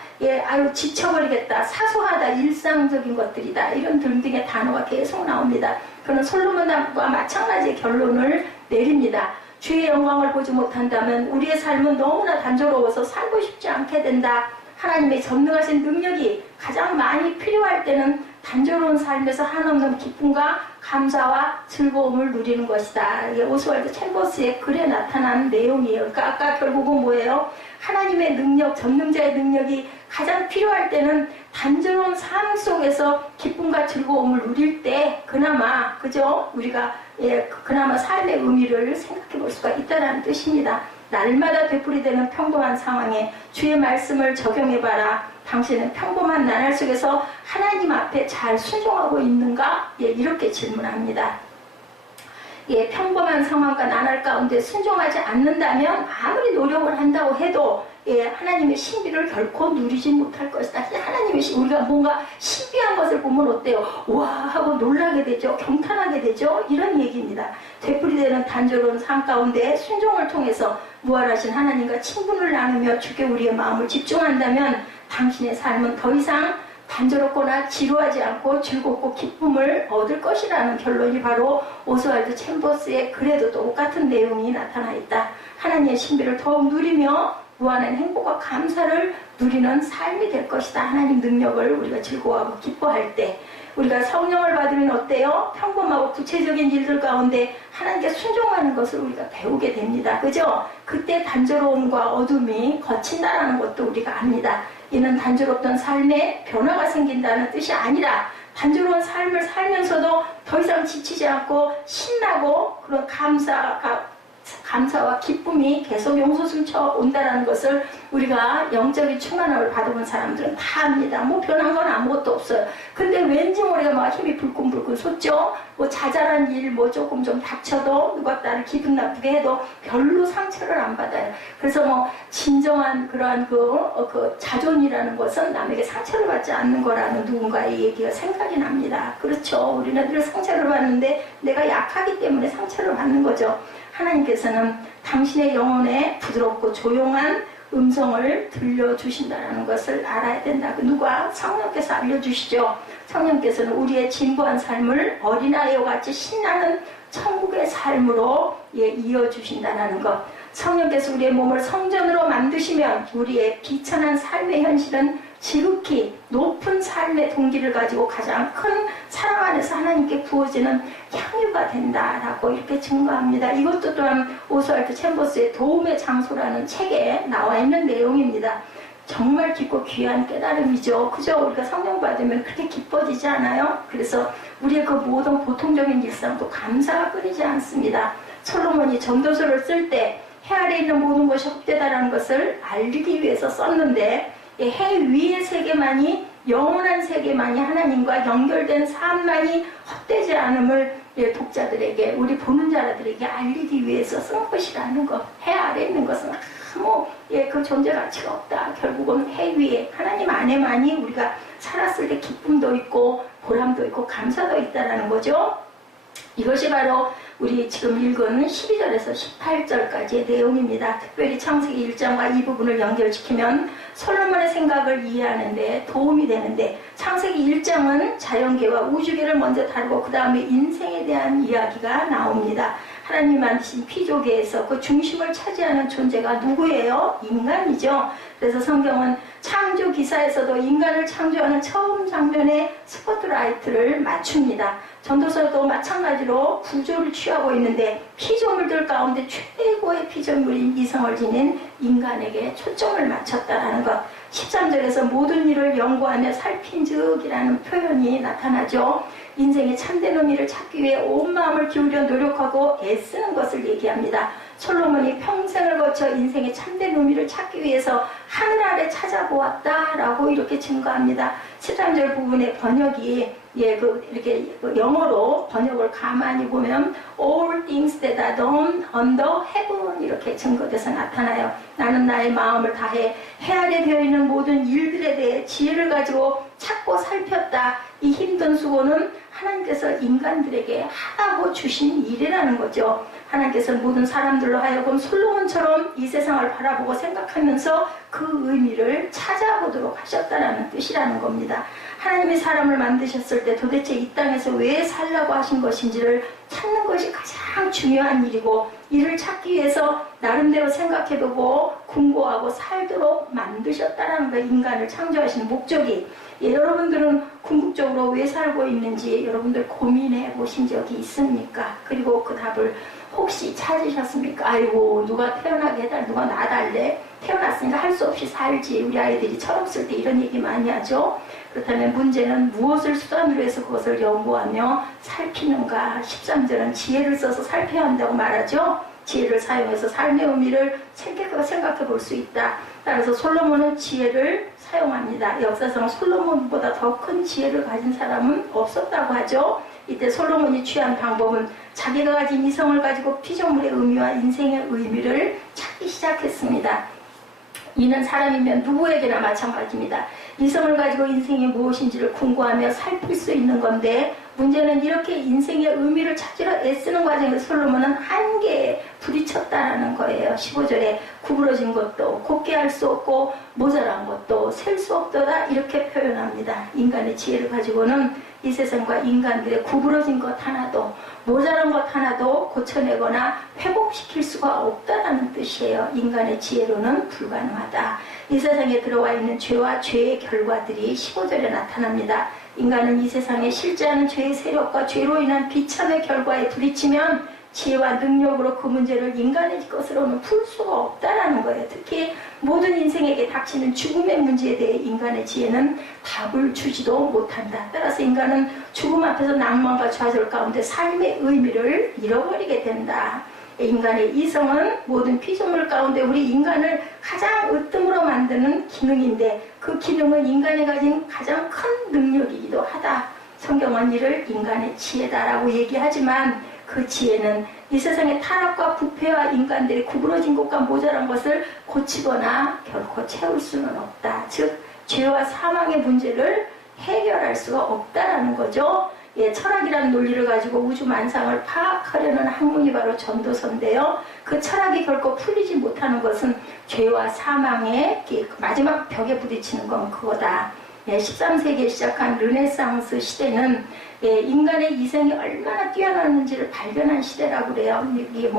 아유 지쳐버리겠다, 사소하다, 일상적인 것들이다, 이런 등등의 단어가 계속 나옵니다. 그는 솔로몬과 마찬가지의 결론을 내립니다. 주의 영광을 보지 못한다면 우리의 삶은 너무나 단조로워서 살고 싶지 않게 된다. 하나님의 전능하신 능력이 가장 많이 필요할 때는 단조로운 삶에서 한없는 기쁨과 감사와 즐거움을 누리는 것이다. 이게 오스왈드 챔버스의 글에 나타난 내용이에요. 그러니까 아까 결국은 뭐예요? 하나님의 능력, 전능자의 능력이 가장 필요할 때는 단조로운 삶 속에서 기쁨과 즐거움을 누릴 때 그나마, 그죠? 우리가 그나마 삶의 의미를 생각해 볼 수가 있다는 뜻입니다. 날마다 되풀이되는 평범한 상황에 주의 말씀을 적용해봐라. 당신은 평범한 나날 속에서 하나님 앞에 잘 순종하고 있는가? 이렇게 질문합니다. 평범한 상황과 나날 가운데 순종하지 않는다면 아무리 노력을 한다고 해도 하나님의 신비를 결코 누리지 못할 것이다. 하나님의 우리가 뭔가 신비한 것을 보면 어때요? 와 하고 놀라게 되죠. 경탄하게 되죠. 이런 얘기입니다. 되풀이되는 단조로운 삶 가운데 순종을 통해서 무한하신 하나님과 친분을 나누며 주께 우리의 마음을 집중한다면 당신의 삶은 더 이상 단조롭거나 지루하지 않고 즐겁고 기쁨을 얻을 것이라는 결론이 바로 오스왈드 챔버스의 글에도 똑같은 내용이 나타나 있다. 하나님의 신비를 더욱 누리며 무한한 행복과 감사를 누리는 삶이 될 것이다. 하나님 능력을 우리가 즐거워하고 기뻐할 때 우리가 성령을 받으면 어때요? 평범하고 구체적인 일들 가운데 하나님께 순종하는 것을 우리가 배우게 됩니다. 그죠? 그때 단조로움과 어둠이 거친다라는 것도 우리가 압니다. 이는 단조롭던 삶에 변화가 생긴다는 뜻이 아니라 단조로운 삶을 살면서도 더 이상 지치지 않고 신나고 그런 감사와 기쁨이 계속 용솟음쳐 온다는 것을 우리가 영적인 충만함을 받아본 사람들은 다 압니다. 뭐 변한 건 아무것도 없어요. 근데 왠지 모르게 막 힘이 불끈불끈 솟죠. 뭐 자잘한 일 뭐 조금 좀 닥쳐도 누가 나를 기분 나쁘게 해도 별로 상처를 안 받아요. 그래서 뭐 진정한 그러한 그 자존이라는 것은 남에게 상처를 받지 않는 거라는 누군가의 얘기가 생각이 납니다. 그렇죠. 우리는 늘 상처를 받는데 내가 약하기 때문에 상처를 받는 거죠. 하나님께서는 당신의 영혼에 부드럽고 조용한 음성을 들려주신다는 것을 알아야 된다. 누가? 성령께서 알려주시죠. 성령께서는 우리의 진부한 삶을 어린아이와 같이 신나는 천국의 삶으로 이어주신다는 것. 성령께서 우리의 몸을 성전으로 만드시면 우리의 비천한 삶의 현실은 지극히 높은 삶의 동기를 가지고 가장 큰 사랑 안에서 하나님께 부어지는 향유가 된다라고 이렇게 증거합니다. 이것도 또한 오스왈드 챔버스의 도움의 장소라는 책에 나와 있는 내용입니다. 정말 깊고 귀한 깨달음이죠. 그죠? 우리가 성령 받으면 그렇게 기뻐지지 않아요? 그래서 우리의 그 모든 보통적인 일상도 감사가 끊이지 않습니다. 솔로몬이 전도서를 쓸 때 해 아래에 있는 모든 것이 헛되다라는 것을 알리기 위해서 썼는데, 해 위의 세계만이, 영원한 세계만이 하나님과 연결된 삶만이 헛되지 않음을 독자들에게, 우리 보는 자들에게 알리기 위해서 쓴 것이라는 것. 해 아래에 있는 것은 아무 그 존재 가치가 없다. 결국은 해 위에 하나님 안에만이 우리가 살았을 때 기쁨도 있고 보람도 있고 감사도 있다라는 거죠. 이것이 바로 우리 지금 읽은 12절에서 18절까지의 내용입니다. 특별히 창세기 1장과 이 부분을 연결시키면 솔로몬의 생각을 이해하는데 도움이 되는데, 창세기 1장은 자연계와 우주계를 먼저 다루고 그 다음에 인생에 대한 이야기가 나옵니다. 하나님이 만드신 피조계에서 그 중심을 차지하는 존재가 누구예요? 인간이죠. 그래서 성경은 창조 기사에서도 인간을 창조하는 처음 장면에 스포트라이트를 맞춥니다. 전도서도 마찬가지로 구조를 취하고 있는데 피조물들 가운데 최고의 피조물인 이성을 지닌 인간에게 초점을 맞췄다는 것. 13절에서 모든 일을 연구하며 살핀즉이라는 표현이 나타나죠. 인생의 참된 의미를 찾기 위해 온 마음을 기울여 노력하고 애쓰는 것을 얘기합니다. 솔로몬이 평생을 거쳐 인생의 참된 의미를 찾기 위해서 하늘 아래 찾아보았다라고 이렇게 증거합니다. 13절 부분의 번역이 이렇게 영어로 번역을 가만히 보면 all things that are done under heaven 이렇게 증거돼서 나타나요. 나는 나의 마음을 다해 해 아래 되어 있는 모든 일들에 대해 지혜를 가지고 찾고 살폈다. 이 힘든 수고는 하나님께서 인간들에게 하라고 주신 일이라는 거죠. 하나님께서 모든 사람들로 하여금 솔로몬처럼 이 세상을 바라보고 생각하면서 그 의미를 찾아보도록 하셨다는 뜻이라는 겁니다. 하나님이 사람을 만드셨을 때 도대체 이 땅에서 왜 살라고 하신 것인지를 찾는 것이 가장 중요한 일이고, 이를 찾기 위해서 나름대로 생각해보고 궁고하고 살도록 만드셨다는 거예요. 인간을 창조하신 목적이. 여러분들은 궁극적으로 왜 살고 있는지 여러분들 고민해 보신 적이 있습니까? 그리고 그 답을 혹시 찾으셨습니까? 아이고, 누가 태어나게 해달, 누가 낳아달래? 태어났으니까 할 수 없이 살지. 우리 아이들이 철없을 때 이런 얘기 많이 하죠. 그렇다면 문제는 무엇을 수단으로 해서 그것을 연구하며 살피는가? 13절은 지혜를 써서 살펴야 한다고 말하죠. 지혜를 사용해서 삶의 의미를 생각해 볼 수 있다. 따라서 솔로몬은 지혜를 사용합니다. 역사상 솔로몬보다 더 큰 지혜를 가진 사람은 없었다고 하죠. 이때 솔로몬이 취한 방법은 자기가 가진 이성을 가지고 피조물의 의미와 인생의 의미를 찾기 시작했습니다. 이는 사람이면 누구에게나 마찬가지입니다. 이성을 가지고 인생이 무엇인지를 궁구하며 살필 수 있는 건데, 문제는 이렇게 인생의 의미를 찾으려 애쓰는 과정에서 솔로몬은 한계에 부딪혔다라는 거예요. 15절에 구부러진 것도 곱게 할 수 없고 모자란 것도 셀 수 없도다 이렇게 표현합니다. 인간의 지혜를 가지고는 이 세상과 인간들의 구부러진 것 하나도 모자란 것 하나도 고쳐내거나 회복시킬 수가 없다는 뜻이에요. 인간의 지혜로는 불가능하다. 이 세상에 들어와 있는 죄와 죄의 결과들이 15절에 나타납니다. 인간은 이 세상에 실제하는 죄의 세력과 죄로 인한 비참의 결과에 부딪히면 지혜와 능력으로 그 문제를 인간의 것으로는 풀 수가 없다라는 거예요. 특히 모든 인생에게 닥치는 죽음의 문제에 대해 인간의 지혜는 답을 주지도 못한다. 따라서 인간은 죽음 앞에서 낭만과 좌절 가운데 삶의 의미를 잃어버리게 된다. 인간의 이성은 모든 피조물 가운데 우리 인간을 가장 으뜸으로 만드는 기능인데, 그 기능은 인간이 가진 가장 큰 능력이기도 하다. 성경은 이를 인간의 지혜다라고 얘기하지만, 그 지혜는 이 세상의 타락과 부패와 인간들이 구부러진 것과 모자란 것을 고치거나 결코 채울 수는 없다. 즉 죄와 사망의 문제를 해결할 수가 없다라는 거죠. 철학이라는 논리를 가지고 우주 만상을 파악하려는 학문이 바로 전도서인데요. 그 철학이 결코 풀리지 못하는 것은 죄와 사망의 마지막 벽에 부딪히는 건 그거다. 13세기에 시작한 르네상스 시대는 인간의 이성이 얼마나 뛰어났는지를 발견한 시대라고 그래요. 이게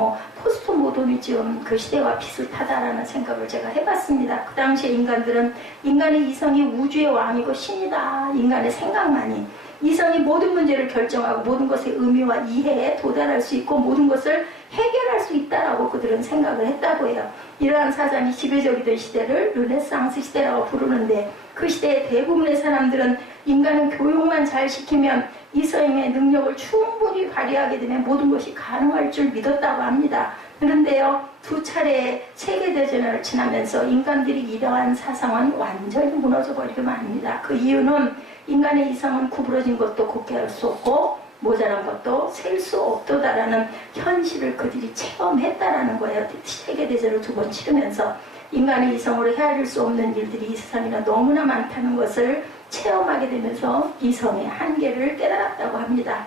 포스트 모더니즘 그 시대와 비슷하다라는 생각을 제가 해봤습니다. 그 당시에 인간들은 인간의 이성이 우주의 왕이고 신이다. 인간의 생각만이. 이성이 모든 문제를 결정하고 모든 것의 의미와 이해에 도달할 수 있고 모든 것을 해결할 수 있다라고 그들은 생각을 했다고 해요. 이러한 사상이 지배적이던 시대를 르네상스 시대라고 부르는데, 그 시대의 대부분의 사람들은 인간은 교육만 잘 시키면 이성의 능력을 충분히 발휘하게 되면 모든 것이 가능할 줄 믿었다고 합니다. 그런데요, 두 차례 세계대전을 지나면서 인간들이 이러한 사상은 완전히 무너져 버리기만 합니다. 그 이유는 인간의 이성은 구부러진 것도 곱게 할 수 없고 모자란 것도 셀 수 없도다라는 현실을 그들이 체험했다라는 거예요. 세계대전을 두 번 치르면서 인간의 이성으로 헤아릴 수 없는 일들이 이 세상에 너무나 많다는 것을 체험하게 되면서 이성의 한계를 깨달았다고 합니다.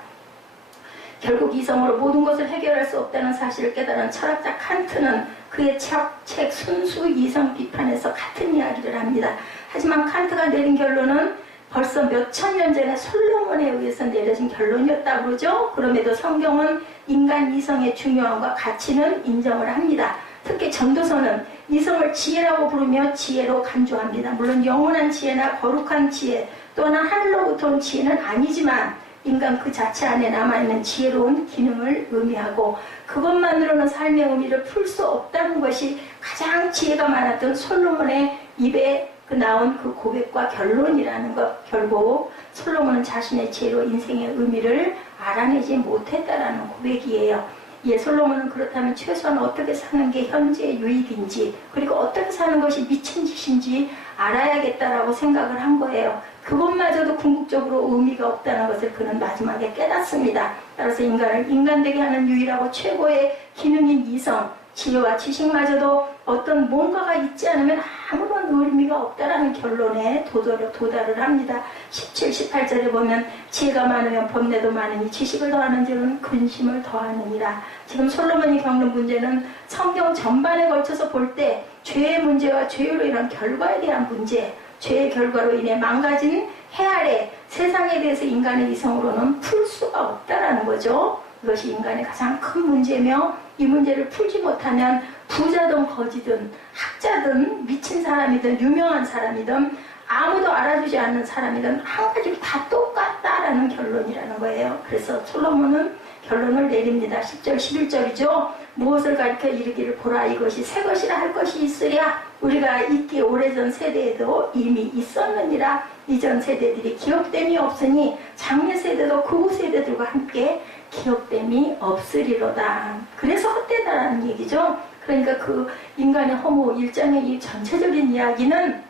결국 이성으로 모든 것을 해결할 수 없다는 사실을 깨달은 철학자 칸트는 그의 책 순수 이성 비판에서 같은 이야기를 합니다. 하지만 칸트가 내린 결론은 벌써 몇천 년 전에 솔로몬에 의해서 내려진 결론이었다고 그러죠. 그럼에도 성경은 인간 이성의 중요함과 가치는 인정을 합니다. 특히 전도서는 이성을 지혜라고 부르며 지혜로 간주합니다. 물론 영원한 지혜나 거룩한 지혜 또는 하늘로부터 온 지혜는 아니지만 인간 그 자체 안에 남아있는 지혜로운 기능을 의미하고 그것만으로는 삶의 의미를 풀 수 없다는 것이 가장 지혜가 많았던 솔로몬의 입에 나온 그 고백과 결론이라는 것. 결국 솔로몬은 자신의 지혜로 인생의 의미를 알아내지 못했다라는 고백이에요. 예, 솔로몬은 그렇다면 최소한 어떻게 사는 게 현재의 유익인지 그리고 어떻게 사는 것이 미친 짓인지 알아야겠다라고 생각을 한 거예요. 그것마저도 궁극적으로 의미가 없다는 것을 그는 마지막에 깨닫습니다. 따라서 인간을 인간되게 하는 유일하고 최고의 기능인 이성, 지혜와 지식마저도 어떤 뭔가가 있지 않으면 아무런 의미가 없다라는 결론에 도달을 합니다. 17, 18절에 보면 지혜가 많으면 번뇌도 많으니 지식을 더하는 자는 근심을 더하느니라. 지금 솔로몬이 겪는 문제는 성경 전반에 걸쳐서 볼 때 죄의 문제와 죄로 인한 결과에 대한 문제, 죄의 결과로 인해 망가진 해 아래 세상에 대해서 인간의 이성으로는 풀 수가 없다라는 거죠. 이것이 인간의 가장 큰 문제며 이 문제를 풀지 못하면 부자든 거지든 학자든 미친 사람이든 유명한 사람이든 아무도 알아주지 않는 사람이든 한 가지로 다 똑같다라는 결론이라는 거예요. 그래서 솔로몬은 결론을 내립니다. 10절 11절이죠. 무엇을 가리켜 이르기를 보라 이것이 새 것이라 할 것이 있으랴 우리가 있기 오래전 세대에도 이미 있었느니라. 이전 세대들이 기억됨이 없으니 장래 세대도 그 세대들과 함께 기억됨이 없으리로다. 그래서 헛되다라는 얘기죠. 그러니까 그 인간의 허무 1장의 이 전체적인 이야기는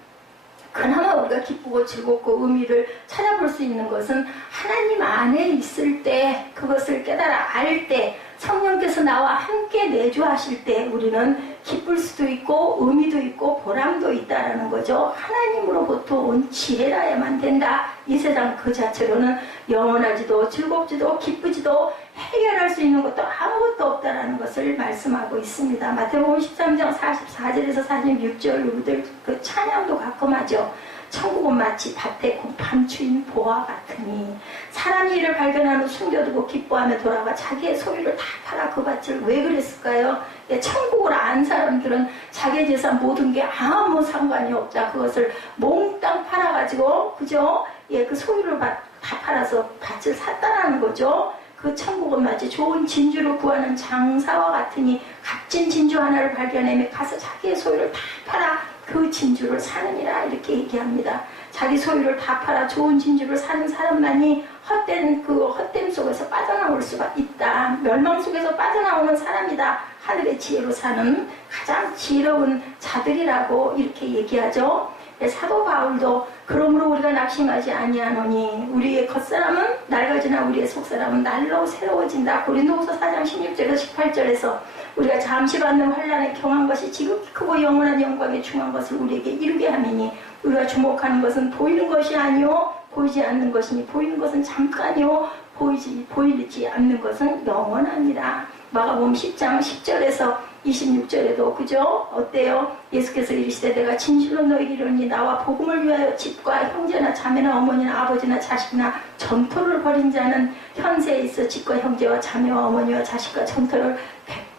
그나마 우리가 기쁘고 즐겁고 의미를 찾아볼 수 있는 것은 하나님 안에 있을 때 그것을 깨달아 알 때 성령께서 나와 함께 내주하실 때 우리는 기쁠 수도 있고 의미도 있고 보람도 있다라는 거죠. 하나님으로부터 온 지혜라야만 된다. 이 세상 그 자체로는 영원하지도 즐겁지도 기쁘지도 해결할 수 있는 것도 아무것도 없다라는 것을 말씀하고 있습니다. 마태복음 13장 44절에서 46절 그 찬양도 가끔 하죠. 천국은 마치 밭에 곱한 추인 보화 같으니 사람이 이를 발견한 후 숨겨두고 기뻐하며 돌아가 자기의 소유를 다 팔아 그 밭을 왜 그랬을까요? 예, 천국을 안 사람들은 자기 재산 모든 게 아무 상관이 없다. 그것을 몽땅 팔아가지고 그죠? 예, 그 소유를 다 팔아서 밭을 샀다라는 거죠. 그 천국은 마치 좋은 진주를 구하는 장사와 같으니 값진 진주 하나를 발견하며 가서 자기의 소유를 다 팔아 그 진주를 사느니라 이렇게 얘기합니다. 자기 소유를 다 팔아 좋은 진주를 사는 사람만이 헛됨 속에서 빠져나올 수가 있다. 멸망 속에서 빠져나오는 사람이다. 하늘의 지혜로 사는 가장 지혜로운 자들이라고 이렇게 얘기하죠. 사도 바울도 그러므로 우리가 낙심하지 아니하노니 우리의 겉사람은 낡아지나 우리의 속사람은 날로 새로워진다. 고린도후서 4장 16절에서 18절에서 우리가 잠시 받는 환난에 경한 것이 지극히 크고 영원한 영광에 중한 것을 우리에게 이루게 하미니 우리가 주목하는 것은 보이는 것이 아니요 보이지 않는 것이니 보이는 것은 잠깐이요 보이지 않는 것은 영원합니다. 마가복음 10장 10절에서 26절에도 그죠? 어때요? 예수께서 이르시되 내가 진실로 너희에게 이르노니 나와 복음을 위하여 집과 형제나 자매나 어머니나 아버지나 자식이나 전토를 벌인 자는 현세에 있어 집과 형제와 자매와 어머니와 자식과 전토를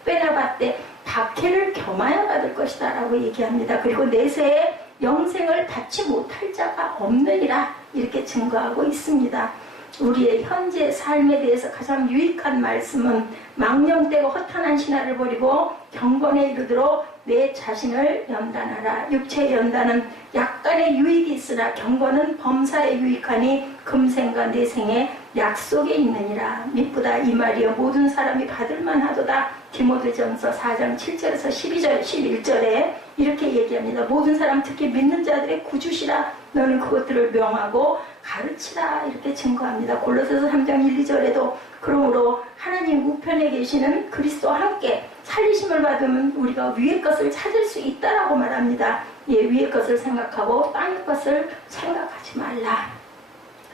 100배나 받되 박해를 겸하여 받을 것이다 라고 얘기합니다. 그리고 내세에 영생을 받지 못할 자가 없느니라 이렇게 증거하고 있습니다. 우리의 현재 삶에 대해서 가장 유익한 말씀은 망령되고 허탄한 신화를 버리고 경건에 이르도록 내 자신을 연단하라. 육체의 연단은 약간의 유익이 있으나 경건은 범사에 유익하니 금생과 내생에 약속에 있느니라. 하도다 이 말이여 모든 사람이 받을만 하도다. 디모데전서 4장 7절에서 12절 11절에 이렇게 얘기합니다. 모든 사람 특히 믿는 자들의 구주시라 너는 그것들을 명하고 가르치라 이렇게 증거합니다. 골로새서 3장 1, 2절에도 그러므로 하나님 우편에 계시는 그리스도와 함께 살리심을 받으면 우리가 위의 것을 찾을 수 있다라고 말합니다. 예, 위의 것을 생각하고 땅의 것을 생각하지 말라.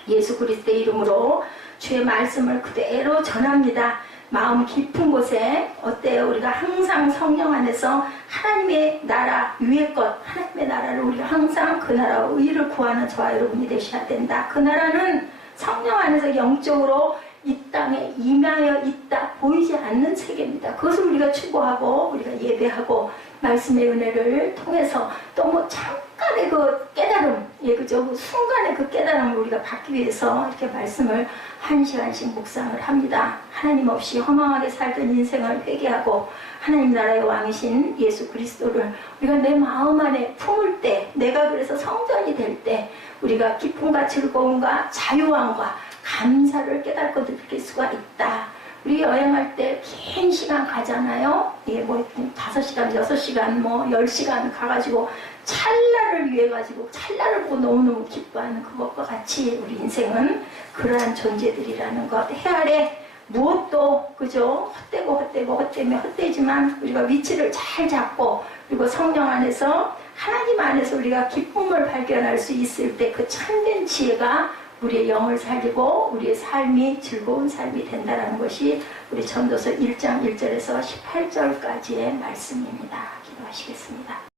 예수 그리스도의 이름으로 주의 말씀을 그대로 전합니다. 마음 깊은 곳에 어때요? 우리가 항상 성령 안에서 하나님의 나라 위의 것 하나님의 나라를 우리가 항상 그 나라와 의를 구하는 저와 여러분이 되셔야 된다. 그 나라는 성령 안에서 영적으로 이 땅에 임하여 있다 보이지 않는 세계입니다. 그것을 우리가 추구하고 우리가 예배하고 말씀의 은혜를 통해서 또 뭐 잠깐의 그 깨달음, 예, 그죠? 그 순간의 그 깨달음을 우리가 받기 위해서 이렇게 말씀을 한 시간씩 묵상을 합니다. 하나님 없이 허망하게 살던 인생을 회개하고 하나님 나라의 왕이신 예수 그리스도를 우리가 내 마음 안에 품을 때, 내가 그래서 성전이 될 때 우리가 기쁨과 즐거움과 자유함과 감사를 깨닫고 느낄 수가 있다. 우리 여행할 때 긴 시간 가잖아요. 예, 뭐 5시간, 6시간, 뭐 10시간 가가지고 찰나를 위해 가지고 찰나를 보고 너무너무 기뻐하는 그것과 같이 우리 인생은 그러한 존재들이라는 것. 해 아래 무엇도 그죠? 헛되며 헛되지만 우리가 위치를 잘 잡고 그리고 성령 안에서 하나님 안에서 우리가 기쁨을 발견할 수 있을 때 그 참된 지혜가 우리의 영을 살리고 우리의 삶이 즐거운 삶이 된다는 것이 우리 전도서 1장 1절에서 18절까지의 말씀입니다. 기도하시겠습니다.